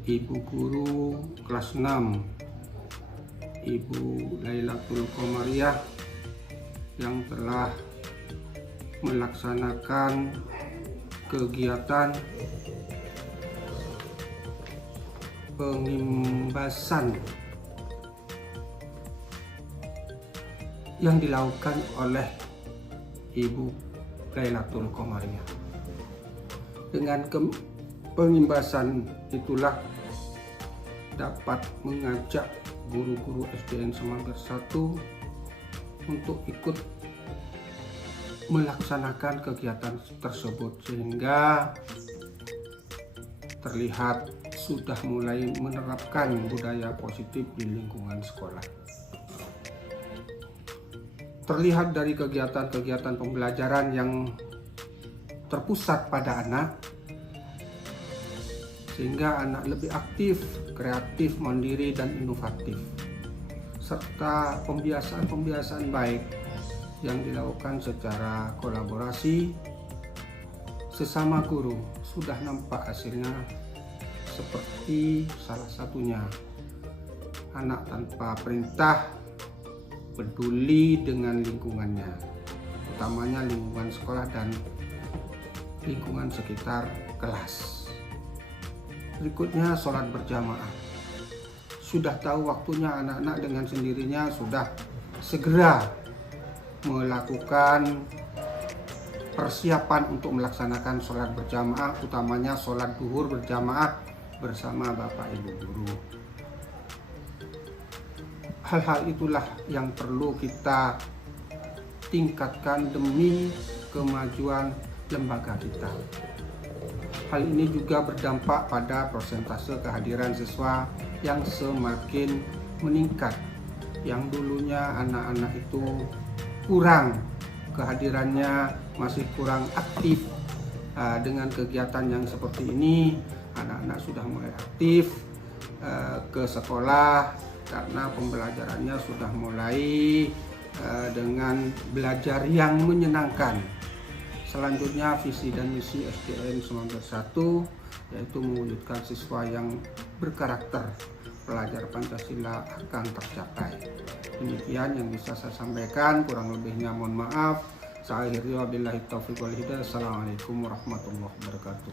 Ibu Guru kelas 6, Ibu Lailatul Qomariah, yang telah melaksanakan kegiatan pengimbasan yang dilakukan oleh Ibu Lailatul Qomariah. Dengan pengimbasan itulah dapat mengajak guru-guru SDN Semampir 1 untuk ikut melaksanakan kegiatan tersebut, sehingga terlihat sudah mulai menerapkan budaya positif di lingkungan sekolah. Terlihat dari kegiatan-kegiatan pembelajaran yang terpusat pada anak, sehingga anak lebih aktif, kreatif, mandiri, dan inovatif, serta pembiasaan-pembiasaan baik yang dilakukan secara kolaborasi sesama guru sudah nampak hasilnya, seperti salah satunya anak tanpa perintah peduli dengan lingkungannya, utamanya lingkungan sekolah dan lingkungan sekitar kelas. Berikutnya, sholat berjamaah. Sudah tahu waktunya, anak-anak dengan sendirinya sudah segera melakukan persiapan untuk melaksanakan sholat berjamaah, utamanya sholat duhur berjamaah bersama Bapak Ibu guru. Hal-hal itulah yang perlu kita tingkatkan demi kemajuan lembaga kita. Hal ini juga berdampak pada persentase kehadiran siswa yang semakin meningkat. Yang dulunya anak-anak itu kurang kehadirannya, masih kurang aktif. Dengan kegiatan yang seperti ini, anak-anak sudah mulai aktif ke sekolah karena pembelajarannya sudah mulai dengan belajar yang menyenangkan. Selanjutnya, visi dan misi SDN Semampir 1 yaitu mewujudkan siswa yang berkarakter pelajar Pancasila akan tercapai. Demikian yang bisa saya sampaikan, kurang lebihnya mohon maaf. Saya akhiri wabillahi taufiq wal hidayah. Assalamualaikum warahmatullahi wabarakatuh.